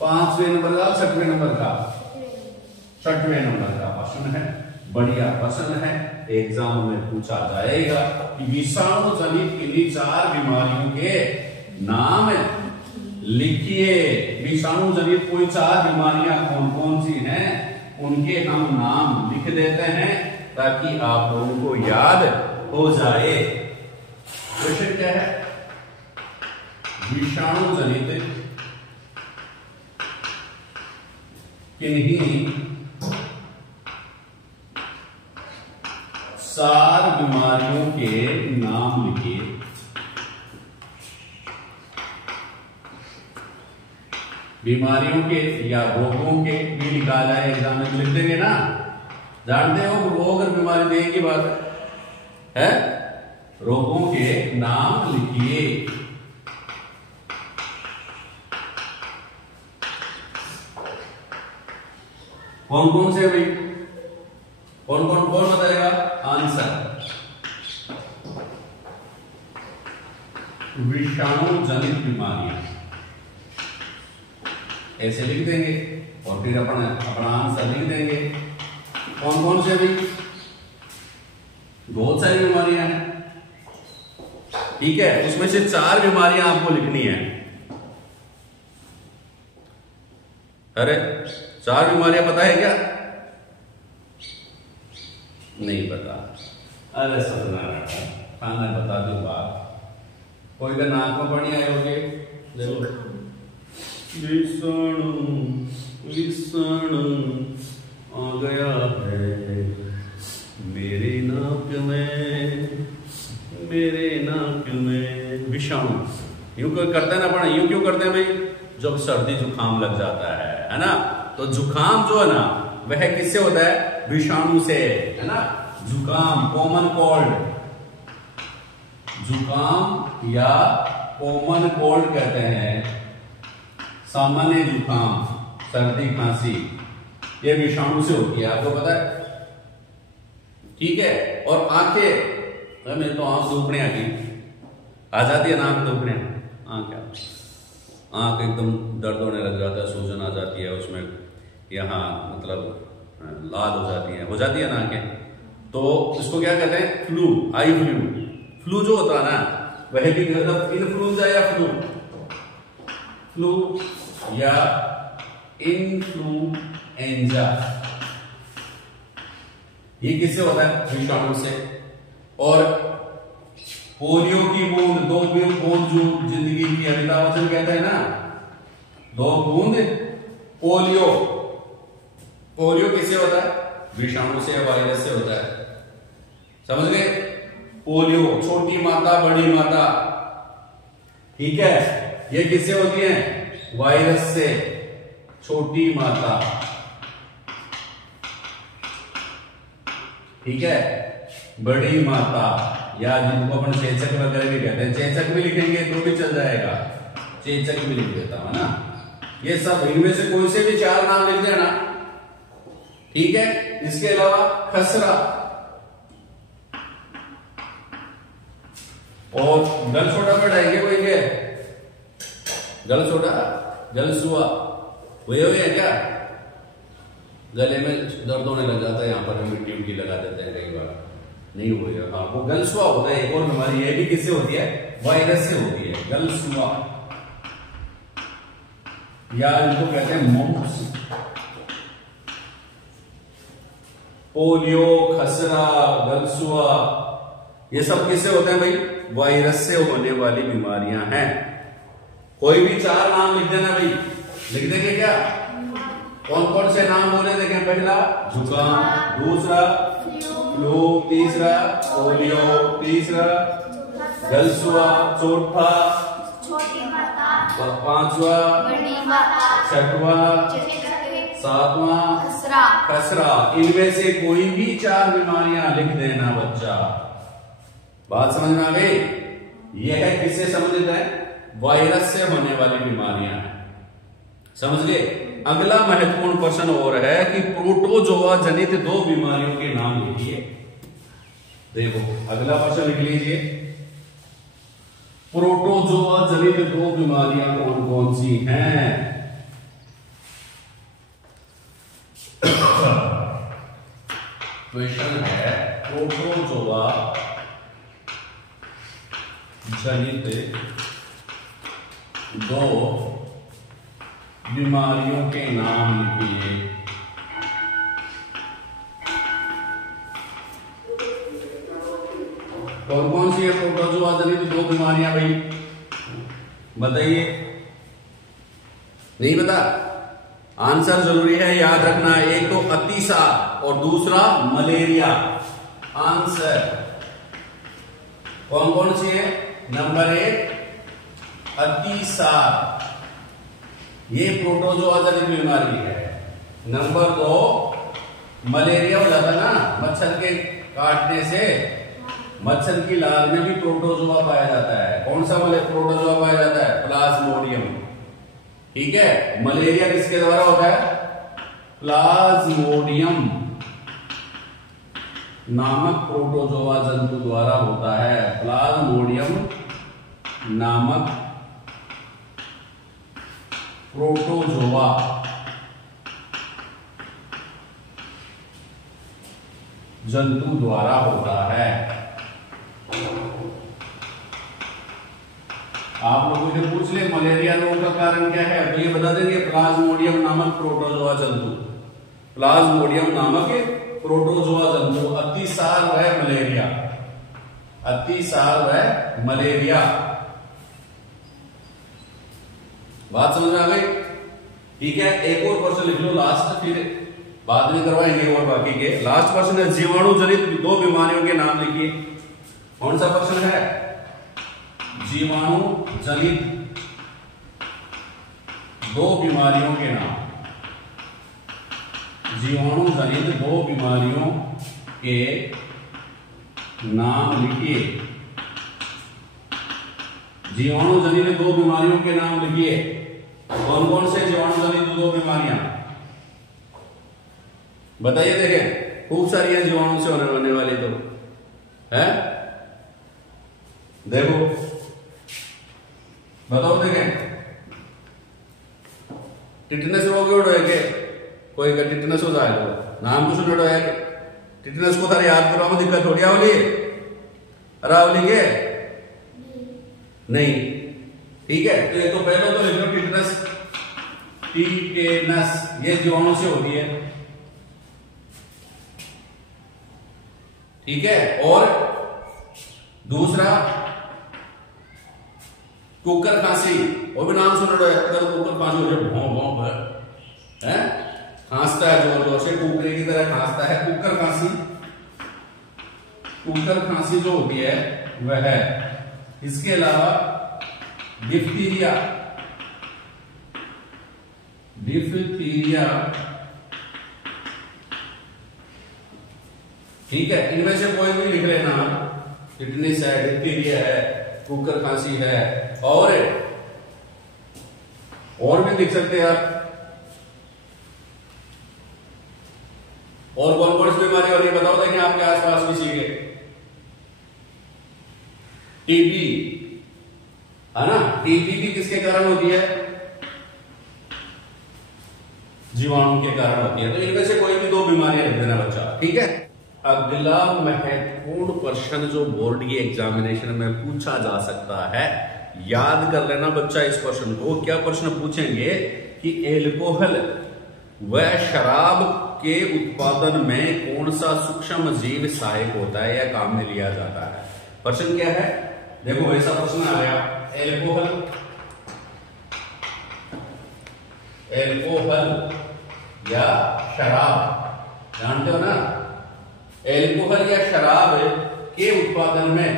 5वें नंबर का, 6वें नंबर का, 6वें नंबर का प्रश्न है। बढ़िया प्रश्न है, एग्जाम में पूछा जाएगा कि विषाणु जनित किन्हीं 4 बीमारियों के नाम लिखिए। विषाणु जनित कोई 4 बीमारियां कौन कौन सी हैं, उनके हम नाम लिख देते हैं ताकि आप लोगों को याद हो जाए। क्वेश्चन क्या है? विषाणु जनित किन्हीं 4 बीमारियों के नाम लिखिए। बीमारियों के या रोगों के भी लिखा जाए, एग्जाम में लिख देंगे ना। जानते हो रोग और बीमारी में एक ही बात है। रोगों के नाम लिखिए। कौन कौन से भाई? कौन बताएगा आंसर? विषाणु जनित बीमारियां ऐसे लिख देंगे और फिर अपना आंसर लिख देंगे। कौन कौन से भाई? बहुत सारी बीमारियां हैं, ठीक है। उसमें से 4 बीमारियां आपको लिखनी है। अरे 4 बीमारियां पता है क्या? नहीं पता? अरे सत्यनारायण, खाना बता दो बात। कोई का नाक में पानी आए होगे? देखो, विषाणु विषाणु आ गया है मेरे नाक में, मेरे नाक में। विषाणु यूं क्यों करते हैं ना अपना? यूं क्यों करते हैं भाई? जब सर्दी जुकाम लग जाता है ना, तो जुकाम जो है ना वह किससे होता है? विषाणु से, है ना। जुकाम, कॉमन कोल्ड, जुकाम या कॉमन कोल्ड कहते हैं। सामान्य जुकाम, सर्दी खांसी, ये विषाणु से होती है, आपको पता है, ठीक है। और आंखें, मैं तो आंख दुखने आ जाती है ना, आंख दुखने, आंख एकदम दर्द होने लग जाता है, सूजन आ जाती है उसमें, यहाँ मतलब लाल हो जाती है ना आंखें। तो इसको क्या कहते हैं? Flu, eye flu. फ्लू जो होता है ना वह भी इन्फ्लुएंजा या फ्लू या इन्फ्लुएंजा, ये किससे होता है? विषाणु से। और पोलियो की बूंद, 2 बूंद जो जिंदगी की अमिताभ बच्चन कहते हैं ना, 2 बूंद पोलियो। पोलियो किससे होता है? विषाणु से या वायरस से होता है, समझ गए? पोलियो, छोटी माता बड़ी माता, ठीक है, ये किससे होती है? वायरस से। छोटी माता, ठीक है, बड़ी माता, या जिनको अपन चेचक वगैरह भी कहते हैं, चेचक भी लिखेंगे तो भी चल जाएगा, चेचक भी लिख देता हूं ना। ये सब इनमें से कोई से भी 4 नाम लिख देना, ठीक है। इसके अलावा खसरा और गल सोडा में डालेंगे कोई के? गल सोडा, जलसुआ, हुए है क्या? गले में दर्द होने लग जाता है, यहाँ पर हम मिट्टी लगा देते हैं कई बार, नहीं हुआ। हाँ, वो गलसुआ होता है। एक और बीमारी ये भी किससे होती है? वायरस से होती है, गलसुआ, या इनको कहते हैं मम्प्स। पोलियो, खसरा, गलसुआ, ये सब किससे होते हैं भाई? वायरस से होने वाली बीमारियां हैं। कोई भी 4 नाम लिख देना भाई, लिख देंगे क्या? कौन कौन से नाम बोले देखें? पहला जुकाम, दूसरा फ्लू, तीसरा पोलियो, तीसरा गलसुआ, चौथा पांचवा, छठवा, सातवां खसरा। इनमें से कोई भी 4 बीमारियां लिख देना बच्चा। बात समझ में आ गई? यह है किससे संबंधित है? वायरस से होने वाली बीमारियां, समझ गए? अगला महत्वपूर्ण प्रश्न और है कि प्रोटोजोआ जनित 2 बीमारियों के नाम लिखिए। देखो अगला प्रश्न लिख लीजिए, प्रोटोजोआ जनित 2 बीमारियां कौन कौन सी हैं? क्वेश्चन है प्रोटोजोआ जनित 2 बीमारियों के नाम लिखिए। कौन कौन सी है प्रोटोजोआ जनित 2 बीमारियां भाई, बताइए। नहीं पता? आंसर जरूरी है, याद रखना। एक तो अतिसार और दूसरा मलेरिया। आंसर कौन कौन सी है? नंबर 1 अतिसार, ये प्रोटोजोआ जनित बीमारी है। नंबर 2 मलेरिया हो जाता ना, मच्छर के काटने से मच्छर की लार में भी प्रोटोजोआ पाया जाता है। कौन सा प्रोटोजोआ पाया जाता है? प्लाज्मोडियम। ठीक है, मलेरिया किसके द्वारा होता है? प्लाज्मोडियम नामक प्रोटोजोआ जंतु द्वारा होता है। प्लाज्मोडियम नामक प्रोटोजोआ जंतु द्वारा होता है। आप लोगों से पूछ ले मलेरिया रोग का कारण क्या है, तो ये बता देंगे प्लाज्मोडियम नामक प्रोटोजोआ जंतु। प्लाज्मोडियम नामक प्रोटोजोआ जंतु, अतिसार व मलेरिया। अतिसार व मलेरिया, बात समझ में आ गई? ठीक है, एक और क्वेश्चन लिख लो लास्ट, फिर बाद में करवाएंगे और बाकी के। लास्ट क्वेश्चन है जीवाणु जनित 2 बीमारियों के नाम लिखिए। कौन सा क्वेश्चन है? जीवाणु जनित 2 बीमारियों के नाम। जीवाणु जनित 2 बीमारियों के नाम लिखिए। जीवाणु जनित 2 बीमारियों के नाम लिखिए। कौन कौन से जीवाणु जनित 2 बीमारियां बताइए। देखें, खूब सारी है जीवाणु से होने वाली तो है। देखो बताओ, देखें। टिटनस रोग के कोई का टिटनस हो जाए तो नाम कुछ न है। टिटनस को तारे याद करवाओ, दिक्कत थोड़ी आवली रावली के नहीं। ठीक है, तो ये तो पहले तो लिख लो टिटनस। टिटेनस ये जीवाणु से होती है। ठीक है, और दूसरा कुकर खांसी, वो भी नाम सुन रहे हो। कुकर खांसी हो जाए, भौं भौं है, खांसता है जोर जोर से, कुकरे की तरह खांसता है, कुकर खांसी। कुकर खांसी जो होती है वह है। इसके अलावा डिफ्थीरिया, डिफ्थीरिया। ठीक है, इनमें से कोई भी लिख लेना। टिटनिस है, डिफ्थीरिया है, कुकर खांसी है, और भी लिख सकते हैं आप। और कौन कौन सी बीमारी हो रही है बताओ, देखिए आपके आसपास किसी के। टीबी है ना, टीबी भी किसके कारण होती है? जीवाणु के कारण होती है। तो इनमें से कोई भी 2 बीमारियां लिख देना बच्चा। ठीक है, अगला महत्वपूर्ण प्रश्न जो बोर्ड की एग्जामिनेशन में पूछा जा सकता है, याद कर लेना बच्चा इस प्रश्न को। क्या प्रश्न पूछेंगे कि एल्कोहल व शराब के उत्पादन में कौन सा सूक्ष्म जीव सहायक होता है या काम में लिया जाता है? प्रश्न क्या है? देखो ऐसा प्रश्न आ गया, एल्कोहल या शराब, जानते हो ना, एल्कोहल या शराब के उत्पादन में,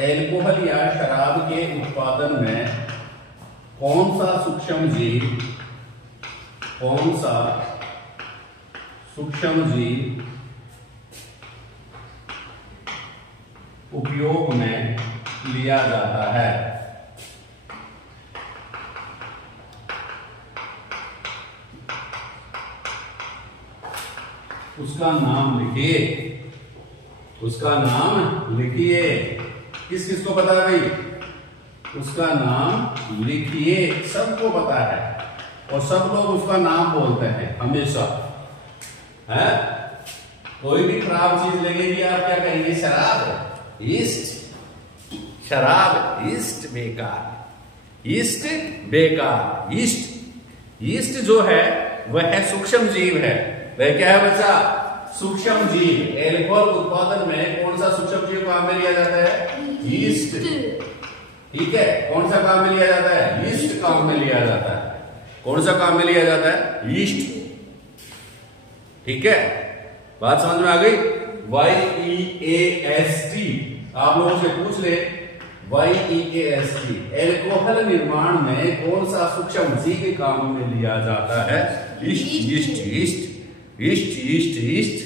एल्कोहल या शराब के उत्पादन में कौन सा सूक्ष्म जीव उपयोग में लिया जाता है? उसका नाम लिखिए, उसका नाम लिखिए। किस किस को पता है भाई? उसका नाम लिखिए, सबको पता है और सब लोग उसका नाम बोलते हैं हमेशा। है? कोई भी खराब चीज लगेगी आप क्या कहेंगे? शराब, ईस्ट। शराब, ईस्ट बेकार, ईस्ट बेकार। ईस्ट जो है वह है सूक्ष्म जीव है। वह क्या है बच्चा? सूक्ष्म जीव। एल्कोहल उत्पादन में कौन सा सूक्ष्म जीव काम में लिया जाता है? ईस्ट। ठीक है, कौन सा काम में लिया जाता है? ईस्ट काम में लिया जाता है। कौन सा काम में लिया जाता है? ईस्ट। ठीक है, बात समझ में आ गई? YEAST आप लोगों से पूछ ले, YEAST एल्कोहल निर्माण में कौन सा सूक्ष्म जीव काम में लिया जाता है? East, east, east, east, east, east,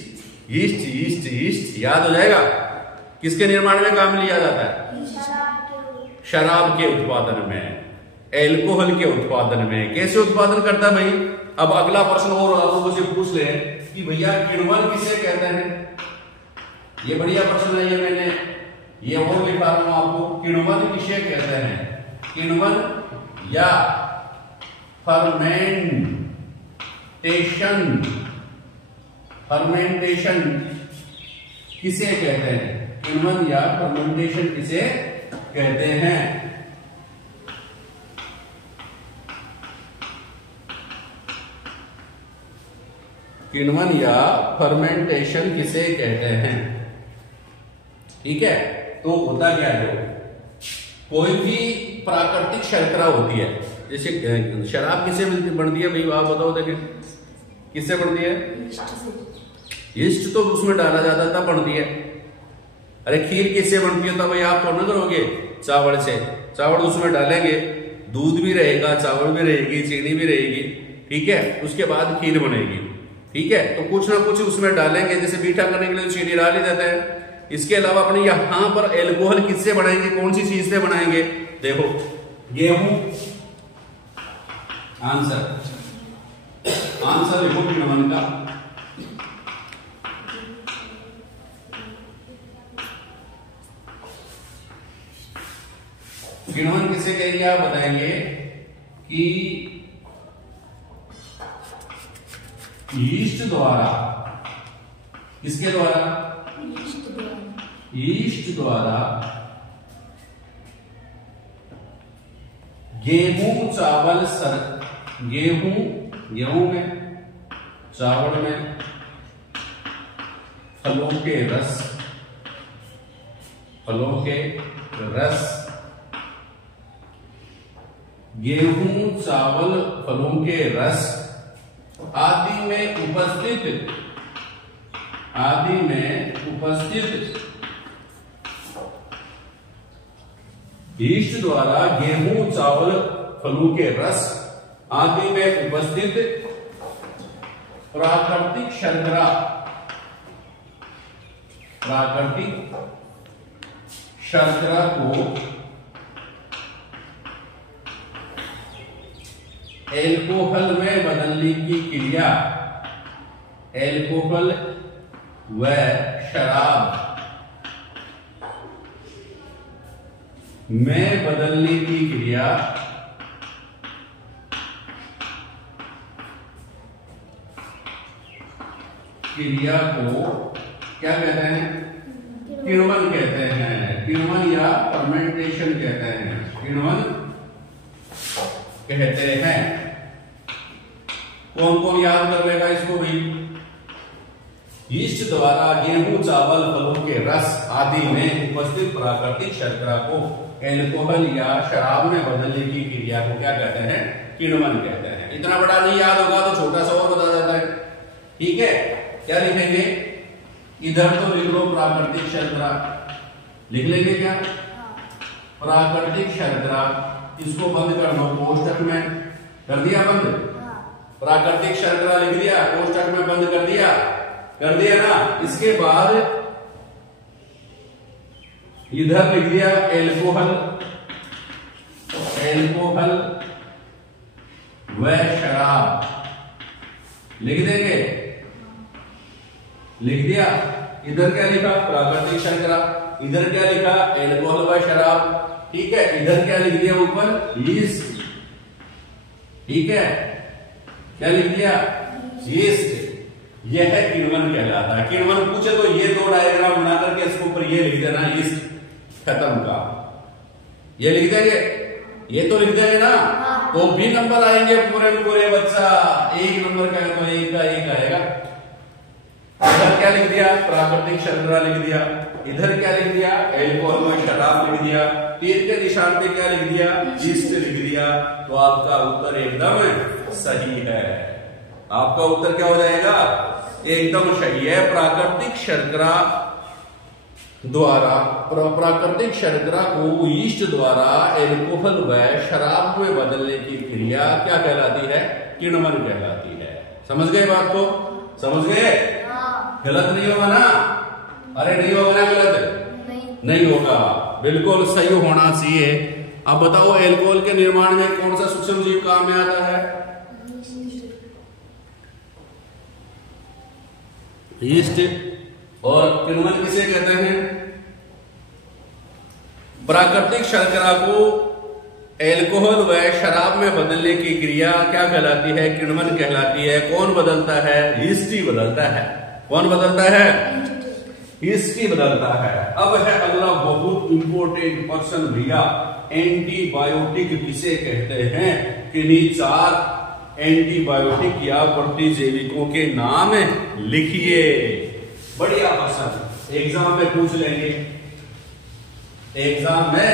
east, east, east. याद हो जाएगा? किसके निर्माण में काम लिया जाता है? शराब के उत्पादन में, एल्कोहल के उत्पादन में। कैसे उत्पादन करता है भाई? अब अगला प्रश्न और आप लोगों से पूछ ले कि भैया किण्वन किसे कहते हैं? ये बढ़िया प्रश्न है, ये मैंने ये और लिखा रहा हूं आपको। किण्वन किसे कहते हैं? किण्वन या फर्मेंटेशन किसे कहते हैं? किण्वन या फर्मेंटेशन किसे कहते हैं? किण्वन या फर्मेंटेशन किसे कहते हैं? ठीक है, तो होता क्या है? कोई भी प्राकृतिक शर्करा होती है, जैसे शराब किसे बनती है भाई? आप बताओ देखें, किससे बनती है? ईस्ट तो उसमें डाला जाता है तब बनती है। अरे खीर किससे बनती है? तब भाई आप थोड़ा ना करोगे, चावल से। चावल उसमें डालेंगे, दूध भी रहेगा, चावल भी रहेगी, चीनी भी रहेगी। ठीक है, उसके बाद खीर बनेगी। ठीक है, तो कुछ ना कुछ उसमें डालेंगे, जैसे मीठा करने के लिए चीनी डाल ही देते हैं। इसके अलावा अपने यहां पर एल्कोहल किससे बनाएंगे? कौन सी चीज से बनाएंगे? देखो, गेहूं। आंसर लिखो किण्वन का। किण्वन किसे कहेंगे? आप बताएंगे कि ईस्ट द्वारा, किसके द्वारा? ईस्ट द्वारा गेहूं, चावल, गेहूं में, चावल में फलों के रस, गेहूं, चावल, फलों के रस आदि में उपस्थित ईस्ट द्वारा गेहूं, चावल, फलों के रस आदि में उपस्थित प्राकृतिक शर्करा को एल्कोहल में बदलने की क्रिया, एल्कोहल व शराब में बदलने की क्रिया को क्या कहते हैं? किण्वन कहते हैं। किण्वन या फर्मेंटेशन कहते हैं। किण्वन कहते हैं। कौन कौन याद कर लेगा इसको भी? ईस्ट द्वारा गेहूं, चावल, फलों के रस आदि में उपस्थित प्राकृतिक शर्करा को एल्कोहल या शराब में बदलने की क्रिया को क्या कहते हैं? किण्वन कहते हैं। इतना बड़ा नहीं याद होगा तो छोटा सा और बता देता है। ठीक है, क्या लिखेंगे? इधर तो लिख लो प्राकृतिक शर्करा, लिख लेंगे क्या? प्राकृतिक शर्करा, इसको बंद कर दो कोष्टक में। कर दिया बंद? प्राकृतिक शर्करा लिख दिया, कोष्टक में बंद कर दिया ना। इसके बाद इधर लिख दिया एल्कोहल व शराब, लिख देंगे। लिख दिया। इधर क्या लिखा? प्राकृतिक शर्करा। इधर क्या लिखा? एल्कोहल व शराब। ठीक है, इधर क्या लिख दिया? ऊपर यीस्ट। ठीक है, क्या लिख दिया? यीस्ट। यह किण्वन कहलाता है। किण्वन पूछे तो ये दो डायग्राम बना करके इसके ऊपर ये लिख देना, ईस्ट खत्म का ये लिख देंगे, ये तो लिख देंगे ना, तो भी नंबर आएंगे पूरे पूरे बच्चा। एक नंबर का है तो एक का एक आएगा। इधर क्या लिख दिया, प्राकृतिक शर्करा लिख दिया, इधर क्या लिख दिया, एल्कोहल में शराब लिख दिया, तीर के निशान पे क्या लिख दिया, ईस्ट लिख दिया। तो आपका उत्तर एकदम सही है। आपका उत्तर क्या हो जाएगा, एकदम सही है। प्राकृतिक शर्करा द्वारा, प्राकृतिक शर्करा को ईस्ट द्वारा एल्कोहल व शराब में बदलने की क्रिया क्या कहलाती है, किण्वन कहलाती है। समझ गए बात को, समझ गए? गलत नहीं होगा ना, अरे नहीं होगा ना, गलत नहीं होगा, बिल्कुल सही होना चाहिए। अब बताओ एल्कोहल के निर्माण में कौन सा सूक्ष्म जीव काम में आता है, ईस्ट। और किण्वन किसे कहते हैं, प्राकृतिक शर्करा को एल्कोहल व शराब में बदलने की क्रिया क्या कहलाती है, किण्वन कहलाती है। कौन बदलता है, ईस्ट ही बदलता है। कौन बदलता है, ईस्ट ही बदलता है। अब है अगला बहुत इंपॉर्टेंट क्वेश्चन भैया, एंटीबायोटिक किसे कहते हैं, किन्हीं 4 एंटीबायोटिक या प्रतिजैविकों के नाम लिखिए। बढ़िया क्वेश्चन, एग्जाम में पूछ लेंगे, एग्जाम में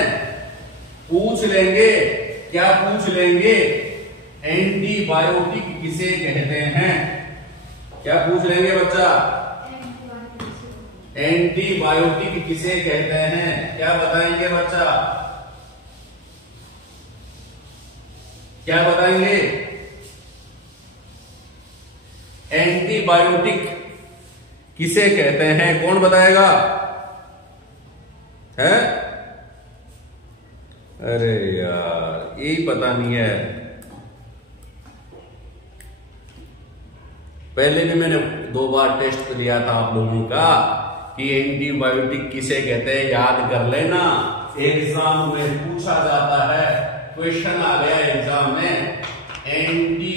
पूछ लेंगे। क्या पूछ लेंगे, एंटीबायोटिक किसे कहते हैं, क्या पूछ लेंगे बच्चा, एंटीबायोटिक किसे कहते हैं, क्या बताएंगे बच्चा, क्या बताएंगे, एंटीबायोटिक किसे कहते हैं, कौन बताएगा, है? अरे यार यही पता नहीं है। पहले भी मैंने 2 बार टेस्ट दिया था आप लोगों का कि एंटीबायोटिक किसे कहते हैं, याद कर लेना, एग्जाम में पूछा जाता है, क्वेश्चन आ गया एग्जाम में, एंटीबायोटिक,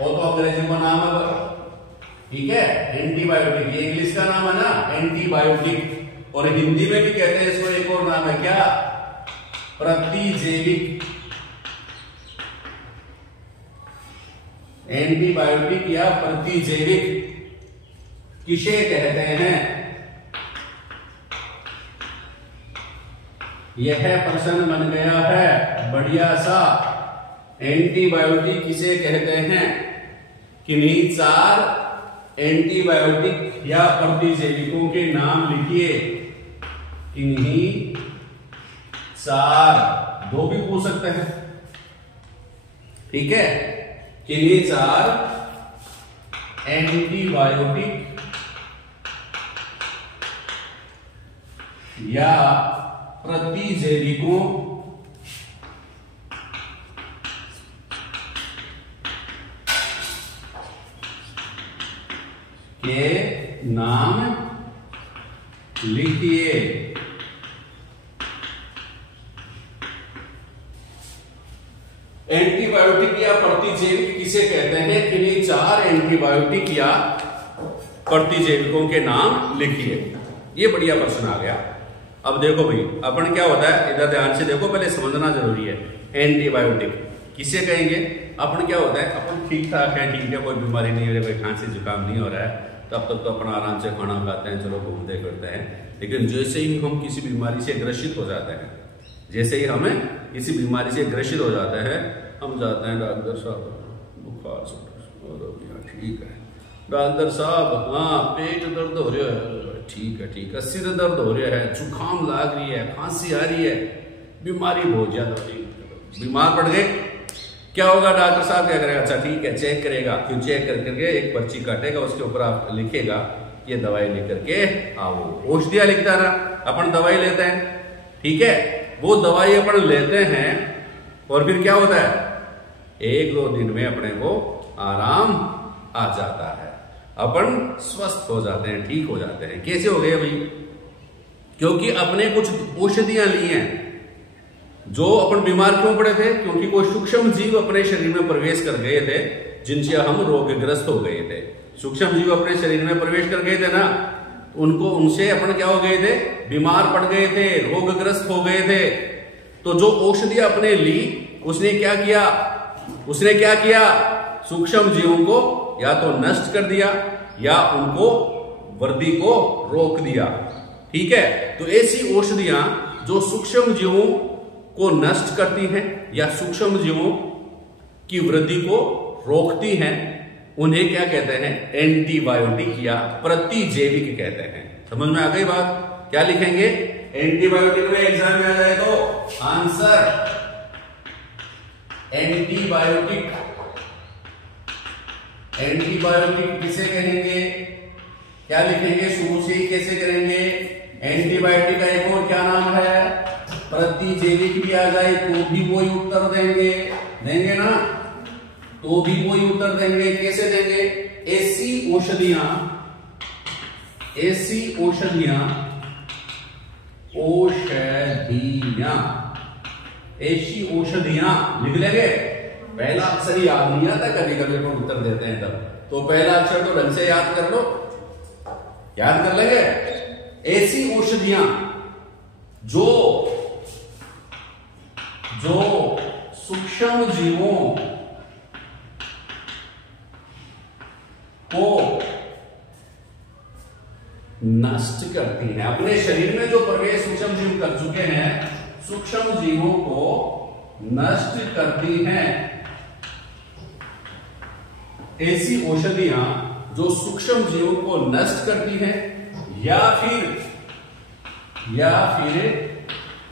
वो तो अंग्रेजी में नाम है, ठीक है, एंटीबायोटिक, ये इंग्लिश का नाम है ना एंटीबायोटिक, और हिंदी में भी कहते हैं इसको, एक और नाम है क्या, प्रतिजैविक। एंटीबायोटिक या प्रतिजैविक किसे कहते हैं, यह प्रश्न बन गया है बढ़िया सा। एंटीबायोटिक किसे कहते हैं, किन्हीं 4 एंटीबायोटिक या प्रतिजैविकों के नाम लिखिए, किन्हीं 4, 2 भी पूछ सकते हैं, ठीक है, किन्हीं 4 एंटीबायोटिक या प्रतिजैविकों के नाम लिखिए। एंटीबायोटिक या प्रतिजैविक किसे कहते हैं, किन्हीं 4 एंटीबायोटिक या प्रतिजैविकों के नाम लिखिए। ये बढ़िया प्रश्न आ गया। अब देखो भाई, अपन क्या होता है, इधर ध्यान से देखो, पहले समझना जरूरी है। एंटीबायोटिक किसे कहेंगे, अपन क्या होता है, अपन ठीक ठाक है, ठीक है, कोई बीमारी नहीं हो रही, कोई खांसी जुकाम नहीं हो रहा है, तब तक तो अपन आराम से खाना खाते हैं, चलो घूमते करते हैं। लेकिन जैसे ही हम किसी बीमारी से ग्रसित हो जाते हैं, जैसे ही हमें किसी बीमारी से ग्रसित हो जाते हैं, हम जाते हैं डॉक्टर साहब, बुखार से, ठीक है डॉक्टर साहब, हाँ पेट दर्द हो रहा है, ठीक है, सिर दर्द हो रहा है, जुकाम लाग रही है, खांसी आ रही है, बीमारी बहुत ज्यादा हो रही है, बीमार पड़ गए, क्या होगा, डॉक्टर साहब क्या करेगा, अच्छा ठीक है, चेक करेगा, फिर चेक करके एक पर्ची काटेगा, उसके ऊपर आप लिखेगा ये दवाई लेकर के आओ, औषधियां लिखता ना, अपन दवाई लेते हैं, ठीक है, वो दवाई अपन लेते हैं और फिर क्या होता है, 1-2 दिन में अपने को आराम आ जाता है, अपन स्वस्थ हो जाते हैं, ठीक हो जाते हैं। कैसे हो गए भाई, क्योंकि अपने कुछ औषधियां ली हैं, जो अपन बीमार क्यों पड़े थे? क्योंकि कोई सूक्ष्म जीव अपने शरीर में प्रवेश कर गए थे जिनसे हम रोगग्रस्त हो गए थे। सूक्ष्म जीव अपने शरीर में प्रवेश कर गए थे ना, उनसे अपन क्या हो गए थे? बीमार पड़ गए थे, रोगग्रस्त हो गए थे। तो जो औषधियां अपने ली, उसने क्या किया? सूक्ष्म जीवों को या तो नष्ट कर दिया या उनको वृद्धि को रोक दिया। ठीक है, तो ऐसी औषधियां जो सूक्ष्म जीवों को नष्ट करती हैं या सूक्ष्म जीवों की वृद्धि को रोकती हैं, उन्हें क्या कहते हैं? एंटीबायोटिक या प्रतिजैविक कहते हैं। समझ में आ गई बात? क्या लिखेंगे एंटीबायोटिक में? एग्जाम में आ जाए तो आंसर एंटीबायोटिक किसे कहेंगे? क्या लिखेंगे? शुरू से ही कैसे करेंगे? एंटीबायोटिक का एक और क्या नाम है? प्रतिजैविक भी आ जाए तो भी वही उत्तर देंगे ना, तो भी वही उत्तर देंगे। कैसे देंगे? ऐसी औषधियां लिख लेंगे। पहला अक्षर याद नहीं आता, कभी कभी लोग उत्तर देते हैं तब, तो पहला अक्षर तो ढंग से याद कर लो, याद कर लेंगे। ऐसी औषधियां जो सूक्ष्म जीवों को नष्ट करती हैं, अपने शरीर में जो प्रवेश सूक्ष्म जीव कर चुके हैं, सूक्ष्म जीवों को नष्ट करती हैं। ऐसी औषधियां जो सूक्ष्म जीवों को नष्ट करती हैं या फिर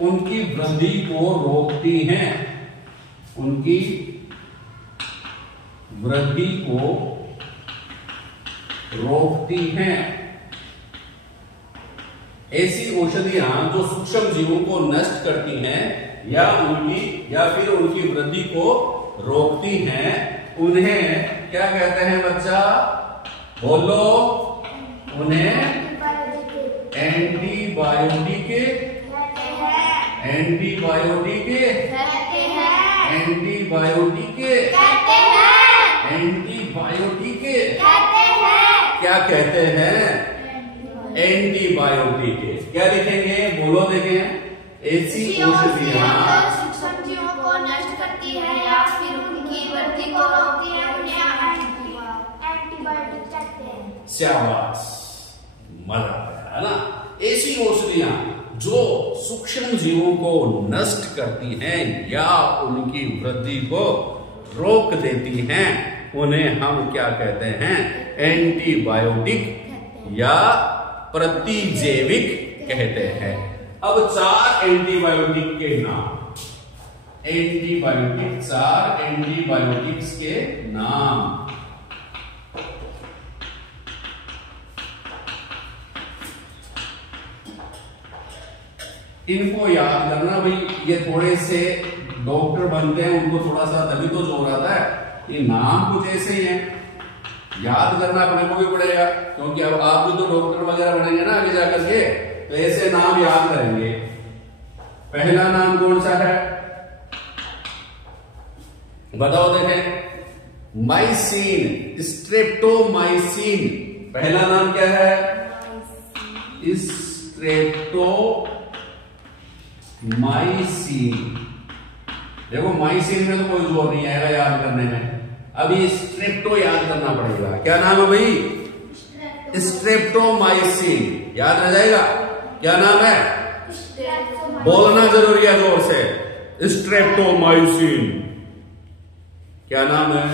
उनकी वृद्धि को रोकती हैं, उनकी वृद्धि को रोकती हैं। ऐसी औषधियां जो सूक्ष्म जीवों को नष्ट करती हैं या फिर उनकी वृद्धि को रोकती हैं, उन्हें क्या कहते हैं बच्चा? बोलो। उन्हें एंटीबायोटिक क्या कहते हैं? एंटीबायोटिक। क्या लिखेंगे? बोलो देखें। ऐसी औषधियां सूक्ष्म जीवों को नष्ट करती है या फिर उनकी वृद्धि को रोकती है, उन्हें एंटीबायोटिक कहते हैं। शाबाश, मजा आया है ना? ऐसी औषधियां जो सूक्ष्म जीवों को नष्ट करती हैं या उनकी वृद्धि को रोक देती हैं, उन्हें हम क्या कहते हैं? एंटीबायोटिक या प्रतिजैविक कहते हैं। अब 4 एंटीबायोटिक के नाम, चार एंटीबायोटिक्स के नाम। इनको याद करना भाई, ये थोड़े से डॉक्टर बनते हैं उनको थोड़ा सा तभी तो जोर आता है। ये नाम कुछ ऐसे ही हैं, याद करना अपने को भी पड़ेगा, क्योंकि अब आप भी तो डॉक्टर वगैरह बनेंगे ना आगे जाकर के, तो ऐसे नाम याद करेंगे। पहला नाम कौन सा है? बताओ देखें। माइसिन, स्ट्रेप्टोमाइसिन। पहला नाम क्या है? स्ट्रेप्टोमाइसिन। देखो माइसिन में तो कोई जोर नहीं आएगा याद करने में, अभी स्ट्रेप्टो याद करना पड़ेगा। क्या नाम है भाई? स्ट्रेप्टोमाइसिन। याद रह जाएगा। क्या नाम है? बोलना जरूरी है जोर से। स्ट्रेप्टोमाइसिन। क्या नाम है?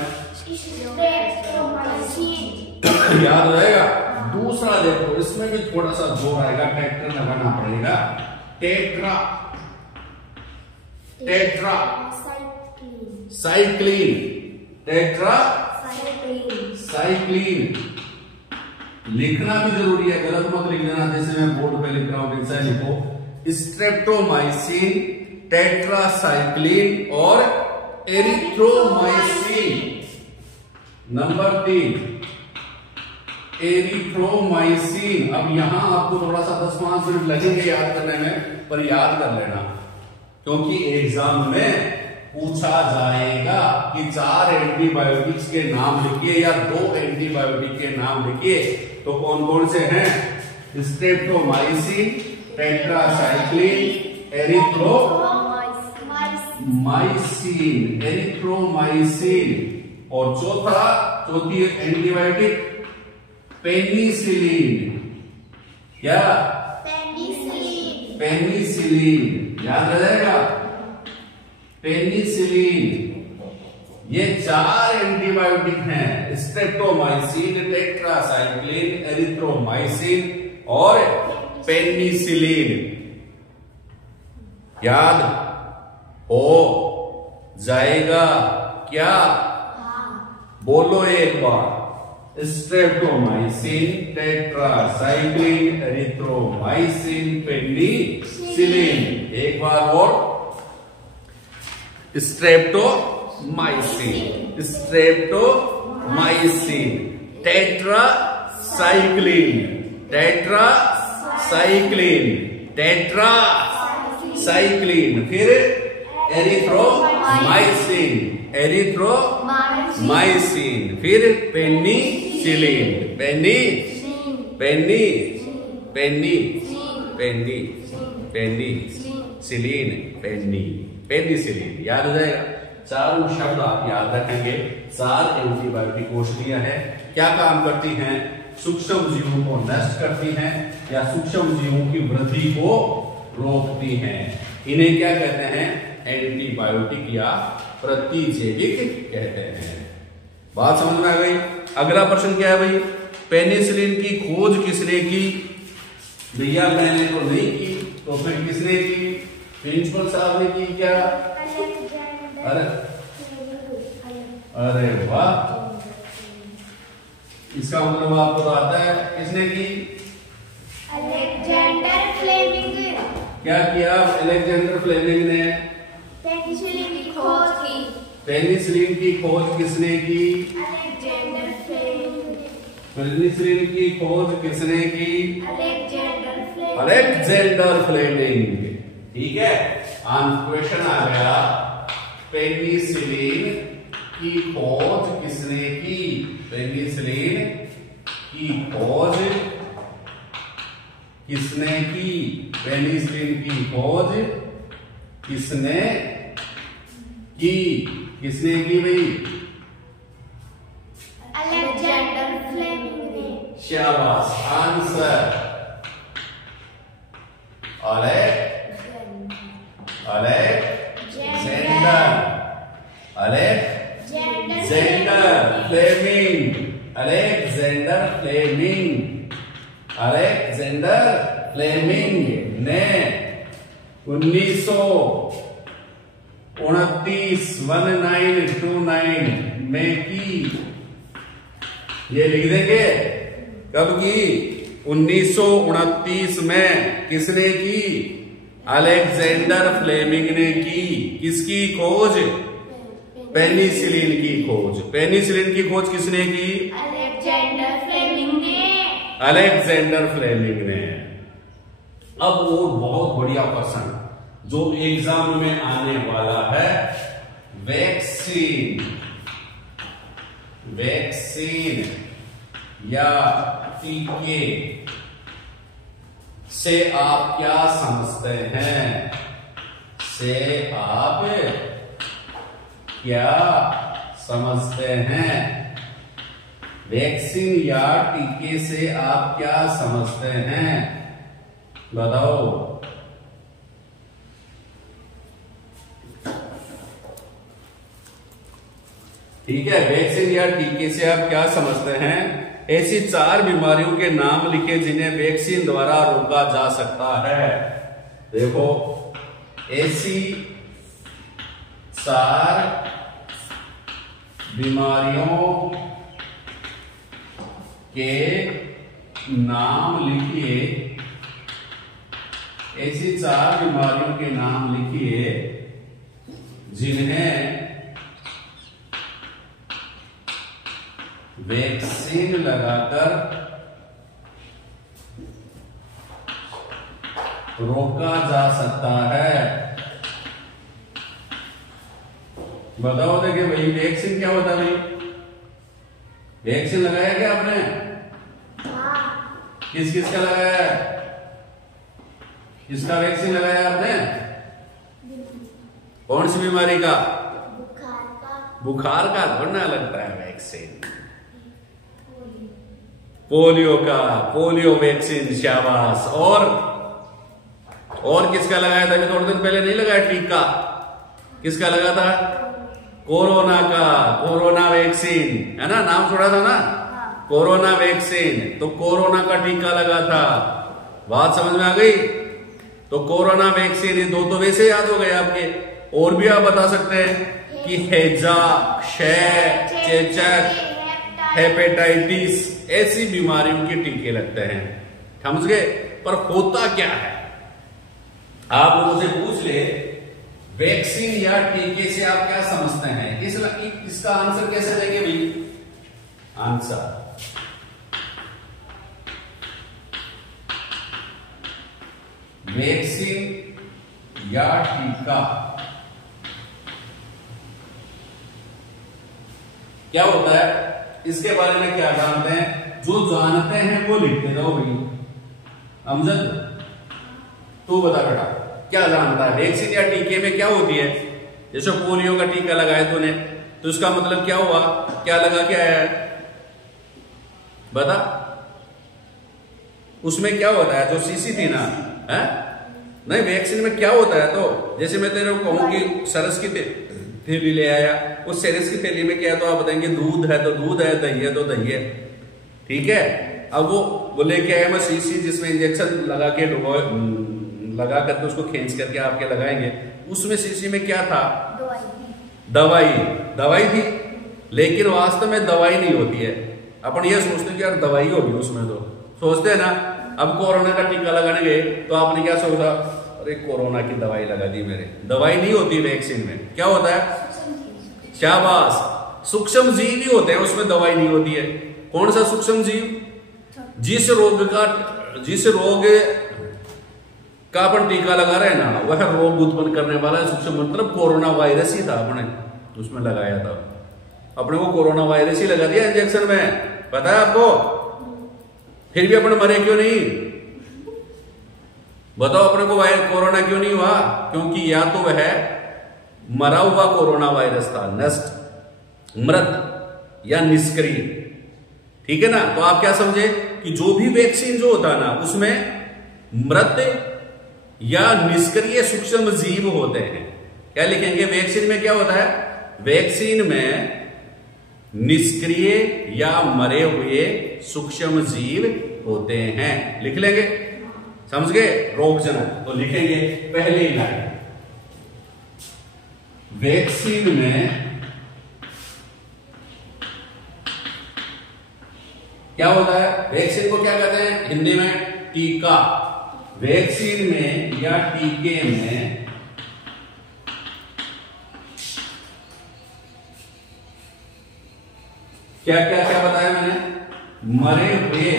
याद रहेगा। दूसरा देखो, इसमें भी थोड़ा सा जोर आएगा, ट्रैक्टर लगाना पड़ेगा। साइक्लिन। लिखना भी जरूरी है, गलत मत लिख देना, जैसे मैं बोर्ड पे लिख रहा हूं वैसा लिखो। स्ट्रेप्टोमाइसिन, टेट्रासाइक्लिन और एरिथ्रोमाइसिन। Number 3 erythromycin. अब यहां आपको थोड़ा सा 10-5 मिनट लगेंगे याद करने में, पर याद कर लेना, क्योंकि एग्जाम में पूछा जाएगा कि 4 एंटीबायोटिक्स के नाम लिखिए या 2 एंटीबायोटिक के नाम लिखिए, तो कौन कौन से हैं? स्ट्रेप्टोमाइसिन, टेट्रासाइक्लिन, एरिथ्रोमाइसिन और चौथी एंटीबायोटिक पेनिसिलिन। क्या? पेनिसिलिन याद रहेगा, पेनिसिलिन। ये 4 एंटीबायोटिक हैं, स्ट्रेप्टोमाइसिन, टेट्रासाइक्लिन, एरिथ्रोमाइसिन और पेनिसिलिन। याद हो जाएगा क्या? बोलो एक बार। Streptomycin, tetracycline, erythromycin, penicillin. एक बार और। स्ट्रेप्टोमाइसिन, टेट्रासाइक्लिन, टेट्रासाइक्लिन, फिर एरिथ्रोमाइसिन, फिर पेनिसिलिन, पेनिसिलिन। याद हो जाएगा। चारों शब्द आप याद रखेंगे। 4 एंटीबायोटिक औषधियां हैं। क्या काम करती हैं? सूक्ष्म जीवों को नष्ट करती हैं या सूक्ष्म जीवों की वृद्धि को रोकती हैं। इन्हें क्या कहते हैं? एंटीबायोटिक या प्रतिजैविक कहते हैं। बात समझ में आ गई। अगला प्रश्न क्या है भाई? पेनिसिलिन की खोज किसने की? भैया मैंने तो नहीं की, तो फिर किसने की? प्रिंसिपल साहब ने की क्या? अरे वाह, इसका मतलब आपको तो आता है। किसने की? Alexander Fleming. क्या किया अलेक्जेंडर फ्लेमिंग ने? पेनिसिलिन की खोज की। पेनिसिलिन की खोज किसने की? Alexander Fleming. पेनिसिलिन की खोज किसने की? Alexander Fleming. ठीक है, क्वेश्चन आ गया, पेनिसिलिन की खोज किसने की? पेनिसिलिन की खोज किसने की? पेनिसिलिन की खोज किसने की? किसने की भाई? अलेक्जेंडर फ्लेमिंग ने। शाबाश, आंसर अलेक्जेंडर फ्लेमिंग ने 1929 में की। ये लिख देंगे कब की? 1929 में। किसने की? अलेक्जेंडर फ्लेमिंग ने की। किसकी खोज? पेनिसिलिन की खोज। पेनिसिलिन की खोज किसने की? अलेक्जेंडर फ्लेमिंग ने। अलेक्जेंडर फ्लेमिंग ने। अब वो बहुत बढ़िया क्वेश्चन जो एग्जाम में आने वाला है, वैक्सीन या टीके से आप क्या समझते हैं? से आप क्या समझते हैं? वैक्सीन या टीके से आप क्या समझते हैं? बताओ। ठीक है, वैक्सीन या टीके से आप क्या समझते हैं? ऐसी 4 बीमारियों के नाम लिखे जिन्हें वैक्सीन द्वारा रोका जा सकता है। देखो, ऐसी 4 बीमारियों के नाम लिखिए। ऐसी 4 बीमारियों के नाम लिखिए जिन्हें वैक्सीन लगाकर रोका जा सकता है। बताओ देखिए भाई, वैक्सीन क्या होता है भाई? वैक्सीन लगाया क्या आपने? किस किस का लगाया है? किसका वैक्सीन लगाया आपने? कौन सी बीमारी का? बुखार का थोड़ा ना लगता है वैक्सीन। पोलियो का, पोलियो वैक्सीन, शाबाश। और किसका लगाया था? अभी थोड़े दिन पहले नहीं लगाया टीका? किसका लगा था? कोरोना का, कोरोना वैक्सीन, है ना? नाम सुना था ना, कोरोना वैक्सीन। तो कोरोना का टीका लगा था। बात समझ में आ गई? तो कोरोना वैक्सीन, ये दो तो वैसे याद हो गए आपके। और भी आप बता सकते हैं कि हैजा, क्षय, चेचक, हेपेटाइटिस, ऐसी बीमारियों के टीके लगते हैं। समझ गए? पर होता क्या है, आप लोगों से पूछ ले, वैक्सीन या टीके से आप क्या समझते हैं? इसका आंसर कैसे देंगे भाई? आंसर वैक्सीन या टीका क्या होता है, इसके बारे में क्या जानते हैं? जो जानते हैं वो लिखते जाओ भाई। अमजद, तू बता बेटा, क्या जानता है? वैक्सीन या टीके में क्या होती है? जैसे पोलियो का टीका लगाया तूने, तो इसका मतलब क्या हुआ? क्या लगा के आया है? बता। उसमें क्या होता है? जो शीशी थी ना, है नहीं, वैक्सीन में क्या होता है? तो जैसे मैं तेरे को कहूं कि सरस की थैली ले आया, उस सरस की थैली में क्या है? तो आप बताएंगे दूध है तो दूध है, दही है तो दही है, ठीक है। अब वो लेके आया मैं शीशी, जिसमें इंजेक्शन लगा के लगा करके उसको खींच करके आपके लगाएंगे। उसमें शीशी में क्या था? दवाई थी, लेकिन वास्तव में दवाई नहीं होती है। अपन ये सोचते हैं कि यार दवाई होगी उसमें, तो सोचते हैं ना। अब कोरोना का टीका लगाने गए तो आपने क्या सोचा? अरे कोरोना की दवाई लगा दी मेरे। दवाई नहीं होती वैक्सीन में। क्या होता है? शाबाश, सूक्ष्म जीव ही होते हैं, उसमें दवाई नहीं होती है। कौन सा सूक्ष्म जीव? जिस रोग का अपन टीका लगा रहे हैं ना, वह रोग उत्पन्न करने वाला सूक्ष्म, मतलब कोरोना वायरस ही था, अपने उसमें लगाया था। अपने को कोरोना वायरस ही लगा दिया इंजेक्शन में, पता है आपको? फिर भी अपन मरे क्यों नहीं? बताओ, अपने को कोरोना क्यों नहीं हुआ? क्योंकि या तो वह मरा हुआ कोरोना वायरस था, नष्ट, मृत या निष्क्रिय, ठीक है ना। तो आप क्या समझे कि जो भी वैक्सीन जो होता है ना, उसमें मृत या निष्क्रिय सूक्ष्म जीव होते हैं। क्या लिखेंगे? वैक्सीन में क्या होता है? वैक्सीन में निष्क्रिय या मरे हुए सूक्ष्म जीव होते हैं। लिख लेंगे, समझ गए? रोगजनक तो लिखेंगे पहले ही लाइन। वैक्सीन में क्या होता है? वैक्सीन को क्या कहते हैं हिंदी में? टीका। वैक्सीन में या टीके में क्या क्या क्या बताया मैंने? मरे हुए,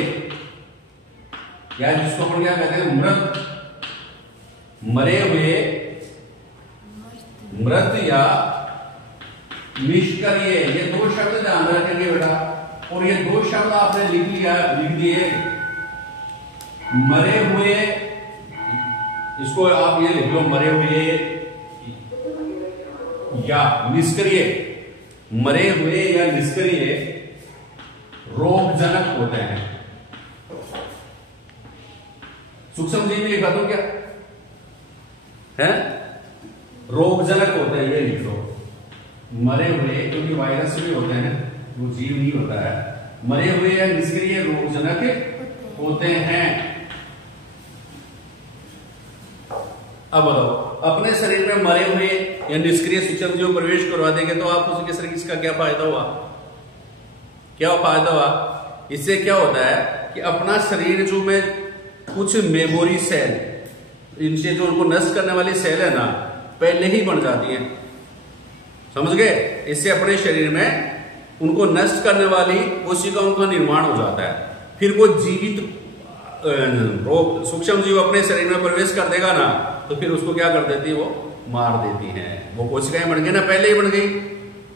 या जिसको अपन क्या कहते हैं? मृत, मरे हुए, मृत या निष्क्रिय, ये दो शब्द ध्यान रखेंगे बेटा। और ये दो शब्द आपने लिख दिए। मरे हुए, इसको आप ये लिख लो, मरे हुए या निष्क्रिय। मरे हुए या निष्क्रिय रोगजनक होते हैं। सूक्ष्म जीव लिखा दो क्या है? रोगजनक होते हैं, ये लिख लो। मरे हुए, क्योंकि वायरस भी होते हैं, वो जीव नहीं होता है। मरे हुए या निष्क्रिय रोगजनक होते हैं। अब बताओ, अपने शरीर में मरे हुए या निष्क्रिय सूक्ष्म जीव प्रवेश करवा देंगे तो आप उसके शरीर इसका क्या फायदा हुआ? क्या फायदा हुआ? इससे क्या होता है कि अपना शरीर जो में कुछ मेमोरी सेल, इनसे जो उनको नष्ट करने वाली सेल है ना, पहले ही बन जाती हैं। समझ गए? इससे अपने शरीर में उनको नष्ट करने वाली कोशिकाओं का निर्माण हो जाता है। फिर वो जीवित रोग सूक्ष्म जीव अपने शरीर में प्रवेश कर देगा ना, तो फिर उसको क्या कर देती है? वो मार देती हैं। वो कोशिकाएं बन गई ना, पहले ही बन गई,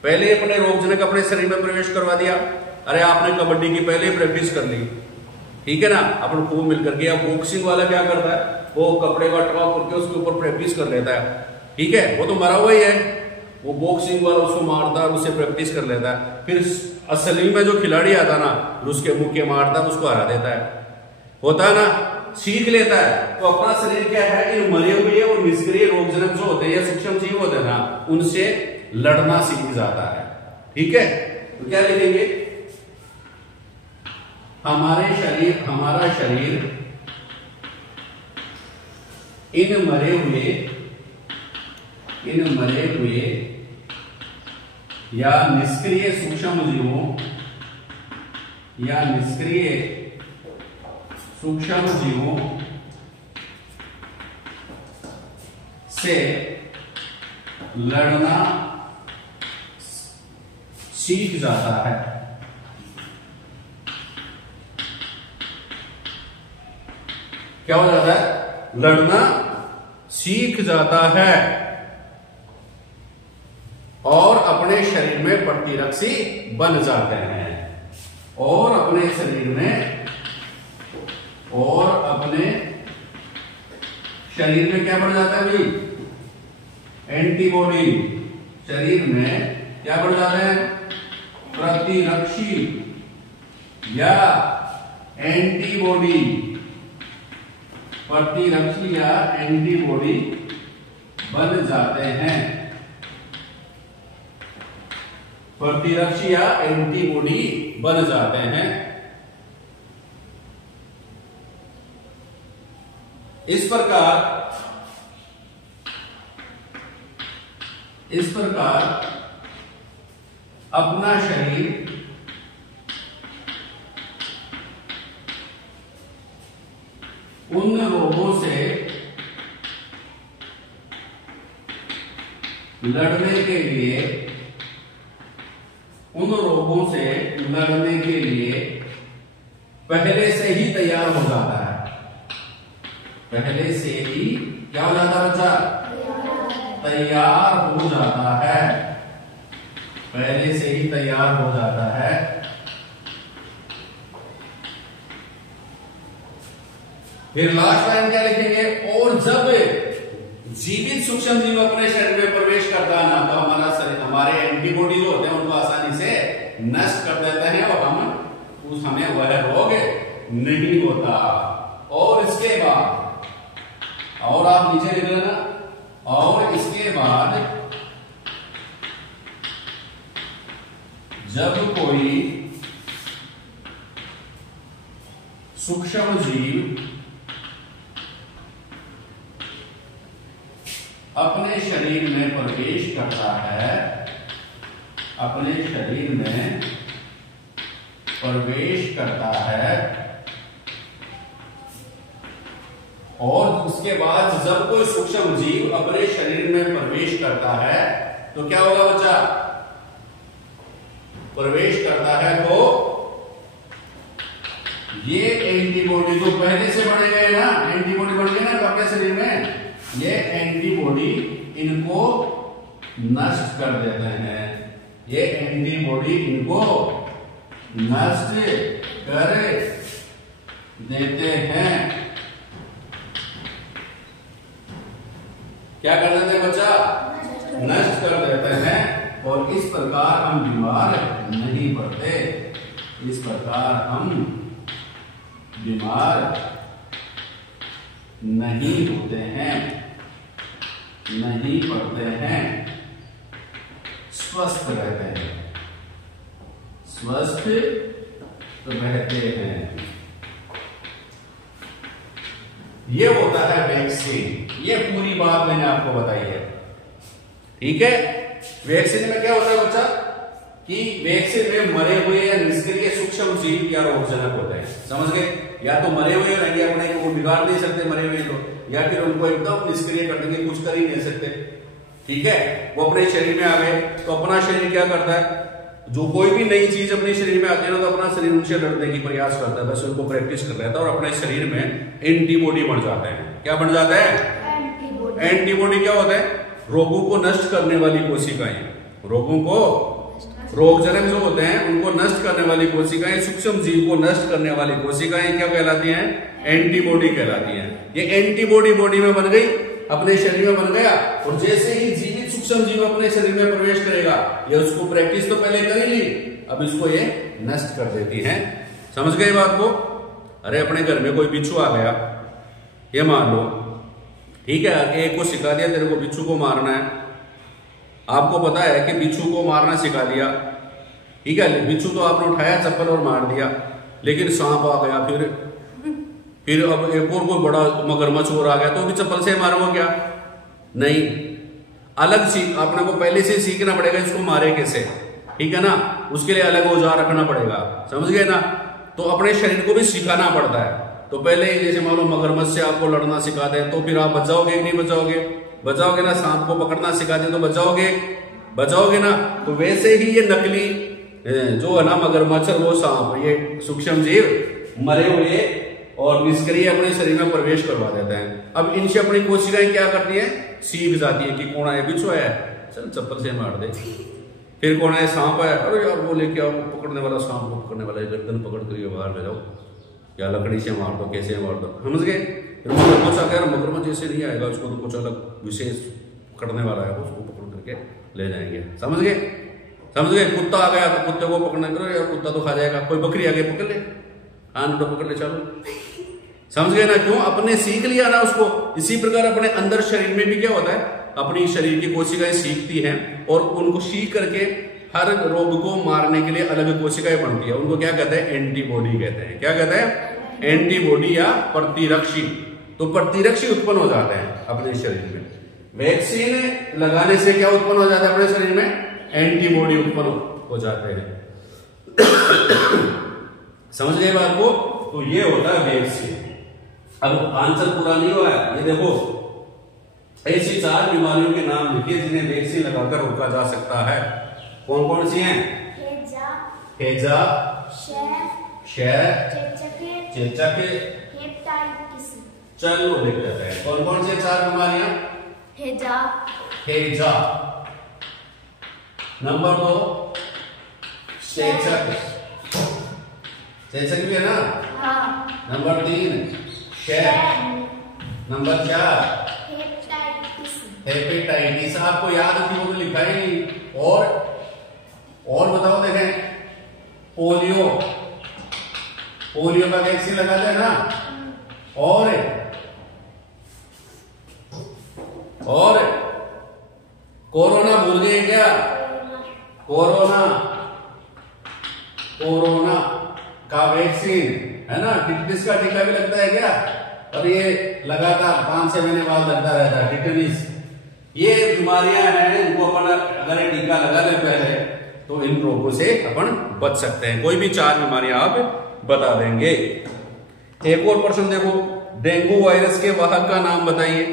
पहले ही अपने रोगजनक अपने शरीर में प्रवेश करवा दिया। अरे आपने कबड्डी की पहले ही प्रैक्टिस कर ली, ठीक है ना, अपन खूब मिलकर के। अब बॉक्सिंग वाला क्या करता है, वो कपड़े का टॉप करके उसके ऊपर प्रैक्टिस कर लेता है, ठीक है, वो तो मरा हुआ ही है। वो बॉक्सिंग वाला उसको मारता है और उससे प्रैक्टिस कर लेता है, फिर असली में जो खिलाड़ी आता ना उसके मुक्के मारता है, उसको हरा देता है, होता है ना, सीख लेता है। तो अपना शरीर क्या है, इन मरे हुए और निष्क्रिय रोगजनक जो होते हैं या सूक्ष्म जीव होते हैं ना, उनसे लड़ना सीख जाता है, ठीक है। तो क्या लिखेंगे, हमारा शरीर इन मरे हुए या निष्क्रिय सूक्ष्म जीवों से लड़ना सीख जाता है। क्या हो जाता है, लड़ना सीख जाता है और अपने शरीर में प्रतिरक्षी बन जाते हैं, और अपने शरीर में क्या बढ़ जाता है भाई, एंटीबॉडी। शरीर में क्या बढ़ जाते हैं, प्रतिरक्षी या एंटीबॉडी, प्रतिरक्षी या एंटीबॉडी बन जाते हैं, प्रतिरक्षी या एंटीबॉडी बन जाते हैं। इस प्रकार अपना शरीर उन रोगों से लड़ने के लिए पहले से ही तैयार हो जाता है। पहले से ही क्या हो जाता है बच्चा, तैयार हो जाता है, पहले से ही तैयार हो जाता है। फिर लास्ट लाइन क्या लिखेंगे, और जब जीवित सूक्ष्म जीव अपने शरीर में प्रवेश करता है ना, तो हमारा शरीर, हमारे एंटीबॉडी जो होते हैं उनको आसानी से नष्ट कर देते हैं और हमें वह रोग नहीं होता। और इसके बाद, और आप नीचे लिख लेना, और इसके बाद जब कोई सूक्ष्म जीव अपने शरीर में प्रवेश करता है, अपने शरीर में प्रवेश करता है, और उसके बाद जब कोई सूक्ष्म जीव अपने शरीर में प्रवेश करता है तो क्या होगा बच्चा, प्रवेश करता है तो ये एंटीबॉडी जो पहले से बने गए ना, एंटीबॉडी बन गए ना आपके शरीर में, ये एंटीबॉडी इनको नष्ट कर देते हैं, ये एंटीबॉडी इनको नष्ट कर देते हैं। क्या कर देते हैं बच्चा, नष्ट कर देते हैं, और इस प्रकार हम बीमार नहीं पड़ते, इस प्रकार हम बीमार नहीं होते हैं, नहीं पड़ते हैं, स्वस्थ रहते हैं, स्वस्थ रहते हैं। ये होता है वैक्सीन। ये पूरी बात मैंने आपको बताई है, ठीक है। वैक्सीन में क्या होता है बच्चा, कि वैक्सीन में मरे हुए या निष्क्रिय सूक्ष्म जीव या रोगजनक होते हैं, समझ गए। या तो मरे हुए रहेंगे, अपने को बिगाड़ नहीं सकते मरे हुए लोग, या फिर उनको एकदम निष्क्रिय कर देंगे, कुछ कर ही नहीं सकते, ठीक है। वो अपने शरीर में आ गए तो अपना शरीर क्या करता है, जो कोई भी नई चीज अपने शरीर में आती है ना, तो अपना शरीर उनसे लड़ने की प्रयास करता है, बस उनको प्रैक्टिस कर लेता है, और अपने शरीर में एंटीबॉडी बन जाते हैं। क्या बन जाता है, एंटीबॉडी क्या होता है, रोगों को नष्ट करने वाली कोशिकाएं, रोगों को, रोगजनक जो होते हैं उनको नष्ट करने वाली कोशिकाएं, सूक्ष्म जीव को नष्ट करने वाली कोशिकाएं क्या कहलाती हैं? एंटीबॉडी कहलाती हैं। ये एंटीबॉडी बॉडी में बन गई, अपने शरीर में बन गया, और जैसे ही जीवित सूक्ष्म जीव अपने शरीर में प्रवेश करेगा, ये उसको प्रैक्टिस तो पहले कर ही ली, अब इसको ये नष्ट कर देती हैं। समझ गए बात को? अरे अपने घर में कोई बिच्छू आ गया, ये मान लो, ठीक है, एक को सिखा दिया तेरे को बिच्छू को मारना है, आपको पता है कि बिच्छू को मारना सिखा दिया, ठीक है, बिच्छू तो आपने उठाया चप्पल और मार दिया, लेकिन सांप आ गया, फिर अब एक और कोई बड़ा मगरमच्छ और आ गया, तो भी चप्पल से मारोगे क्या? नहीं, अलग सीख, आपने को पहले से सीखना पड़ेगा इसको मारे कैसे, ठीक है ना, उसके लिए अलग औजार रखना पड़ेगा। समझ गए ना? तो अपने शरीर को भी सिखाना पड़ता है। तो पहले ही जैसे मान लो मगरमच्छ से आपको लड़ना सिखा दें तो फिर आप बचाओगे कि नहीं बचाओगे? बचाओगे ना। सांप को पकड़ना सिखा दें तो बचाओगे ना। तो वैसे ही ये नकली जो है ना मगरमच्छ और वो सांप, ये सूक्ष्म जीव मरे हुए और निष्क्रिय अपने शरीर में प्रवेश करवा देते हैं। अब इनसे अपनी कोशिकाएं क्या करती है? सीख जाती है कि कौन है, बिच्छू है, चल चप्पल से मार दे। फिर कौन है? सांप है, अरे यार वो लेके आओ पकड़ने वाला, सांप को पकड़ने वाला, गर्दन पकड़ कर बाहर ले जाओ, या लकड़ी से मार दो, कैसे मार दो। समझ गए? कुछ अगर मगरमच्छ जैसे नहीं आएगा, उसको तो कुछ अलग विशेष पकड़ने वाला है, उसको पकड़ करके ले जाएंगे। समझ गए? कुत्ता आ गया तो कुत्ते को पकड़ने करो, यार कुत्ता तो खा जाएगा। कोई बकरी आ गई, पकड़ ले, कान तो पकड़ ले, चलो। समझ गए ना? क्यों? अपने सीख लिया ना उसको। इसी प्रकार अपने अंदर शरीर में भी क्या होता है? अपनी शरीर की कोशिकाएं सीखती हैं और उनको सीख करके हर रोग को मारने के लिए अलग कोशिकाएं बनती है। उनको क्या कहते हैं? एंटीबॉडी कहते हैं। क्या कहते हैं? एंटीबॉडी या प्रतिरक्षी। तो प्रतिरक्षी उत्पन्न हो जाते हैं अपने शरीर में। वैक्सीन लगाने से क्या उत्पन्न हो जाता है अपने शरीर में? एंटीबॉडी उत्पन्न हो जाते हैं। समझ गए बात को? तो ये होता है वैक्सीन। अब आंसर पूरा नहीं हुआ है, ये देखो, ऐसी 4 बीमारियों के नाम लिखिए जिन्हें वैक्सीन लगाकर रोका जा सकता है। कौन कौन सी हैं? हैजा, क्षय, चेचक, हेपेटाइटिस। चलो लिख लेते हैं। कौन कौन सी 4 बीमारियां? हैजा, नंबर 2 चेचक भी है ना? हाँ। नंबर 3 क्षय, नंबर 4 हेपेटाइटिस। आपको याद थी वो तो लिखा ही नहीं। और बताओ, देखें, पोलियो का वैक्सीन लगाते हैं ना। और कोरोना भूल गए क्या? कोरोना का वैक्सीन है ना, टिटनिस का टीका भी लगता है क्या? और ये लगातार 5-6 महीने बाद लगता रहता है टिटनिस। ये बीमारियां हैं, इनको अपन अगर टीका लगा ले पहले तो इन रोगों से अपन बच सकते हैं। कोई भी 4 बीमारियां आप बता देंगे। एक और प्रश्न देखो, डेंगू वायरस के वाहक का नाम बताइए।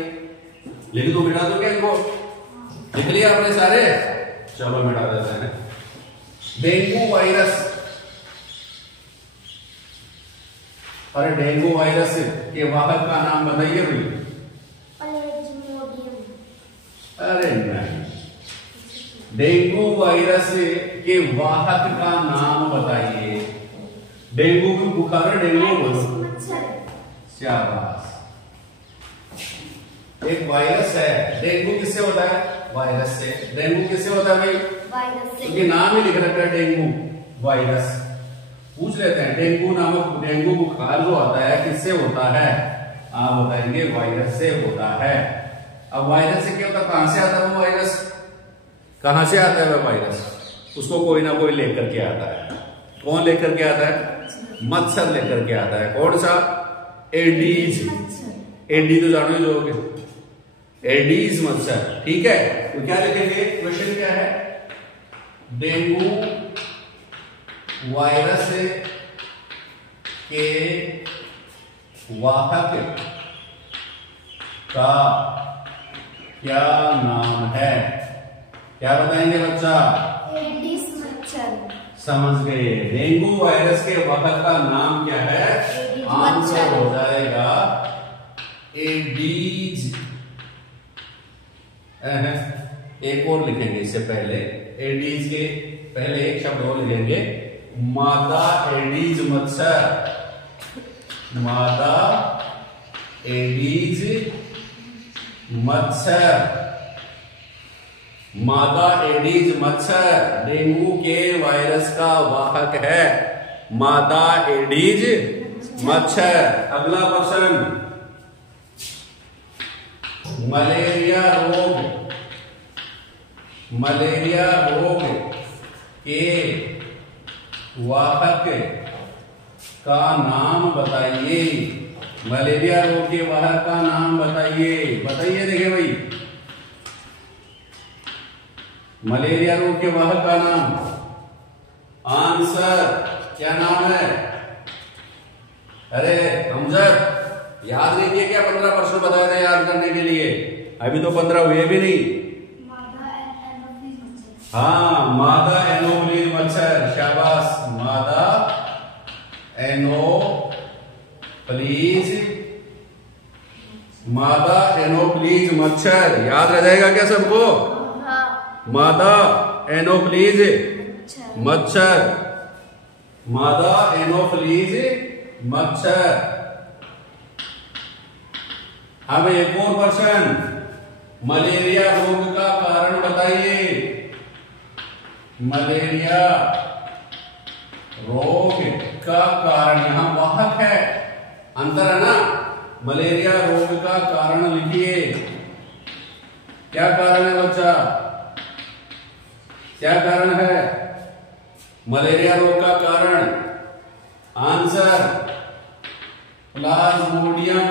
लिख दो, मिटा दो क्या इनको? लिख लिया आपने सारे? चलो मिटा देते हैं। डेंगू वायरस, अरे डेंगू वायरस के वाहक का नाम बताइए भाई। अरे नहीं, डेंगू वायरस के वाहक का नाम बताइए। डेंगू की बुखार, डेंगू बोलो। शाबाश। एक वायरस है, डेंगू किससे होता है? वायरस से। डेंगू किससे होता है भाई? वायरस से। क्योंकि नाम ही लिख रखा है डेंगू वायरस। पूछ लेते हैं, डेंगू नामक डेंगू बुखार जो आता है किससे होता है? आप बताएंगे वायरस से होता है। अब वायरस से क्या होता है? कहां से आता है वो वायरस? कहां से आता है वो वायरस? उसको कोई ना कोई लेकर के आता है। कौन लेकर के आता है? मच्छर लेकर के आता है। कौन सा? एडीज। एडी तो जानो ही लोगे, एडीज मच्छर। ठीक है, तो क्या लिखेंगे? क्वेश्चन क्या है? डेंगू वायरस के वाहक का क्या नाम है? क्या बताएंगे बच्चा? एडीज मच्छर। समझ गए। डेंगू वायरस के वाहक का नाम क्या है? आंसर हो जाएगा एडीज एक और लिखेंगे इससे पहले, एडीज के पहले एक शब्द और लिखेंगे, मादा एडीज मच्छर, मादा एडीज मच्छर। मादा एडीज मच्छर डेंगू के वायरस का वाहक है, मादा एडीज मच्छर। अगला प्रश्न, मलेरिया रोग, मलेरिया रोग के वाहक का नाम बताइए, मलेरिया रोग के वाहक का नाम बताइए, बताइए। देखिए भाई, मलेरिया रोग के वाहक का नाम, आंसर क्या नाम है? अरे हमजद याद नहीं किया क्या? 15 प्रश्न बताए थे याद करने के लिए, अभी तो 15 हुए भी नहीं। हाँ, मादा एनोफिलीज मच्छर, शाबाश, मादा एनोफिलीज, मादा एनोफिलीज मच्छर, याद रह जाएगा क्या सबको? मादा एनोफिलीज मच्छर, मादा एनोफिलीज मच्छर। अब एक और प्रश्न, मलेरिया रोग का कारण बताइए, मलेरिया रोग का कारण, यहां वाहक है, अंतर है ना। मलेरिया रोग का कारण लिखिए, क्या कारण है बच्चा? क्या कारण है मलेरिया रोग का कारण? आंसर प्लाज्मोडियम,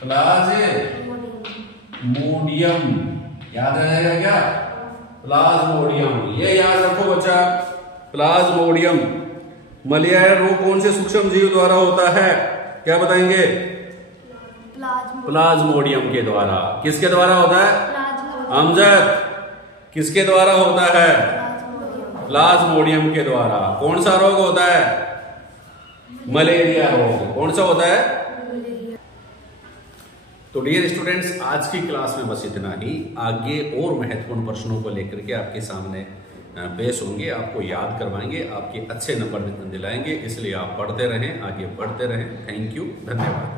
प्लाज्मोडियम, याद रहेगा क्या? प्लाज्मोडियम, ये याद रखो बच्चा, प्लाज्मोडियम। मलेरिया रोग कौन से सूक्ष्म जीव द्वारा होता है? क्या बताएंगे? प्लाज्मोडियम के द्वारा। किसके द्वारा होता है? अमजद, किसके द्वारा होता है? प्लाज्मोडियम के द्वारा। कौन सा रोग होता है? मलेरिया रोग। कौन सा होता है? तो डियर स्टूडेंट्स, आज की क्लास में बस इतना ही। आगे और महत्वपूर्ण प्रश्नों को लेकर के आपके सामने पेश होंगे, आपको याद करवाएंगे, आपके अच्छे नंबर दिलाएंगे। इसलिए आप पढ़ते रहें, आगे बढ़ते रहें। थैंक यू, धन्यवाद।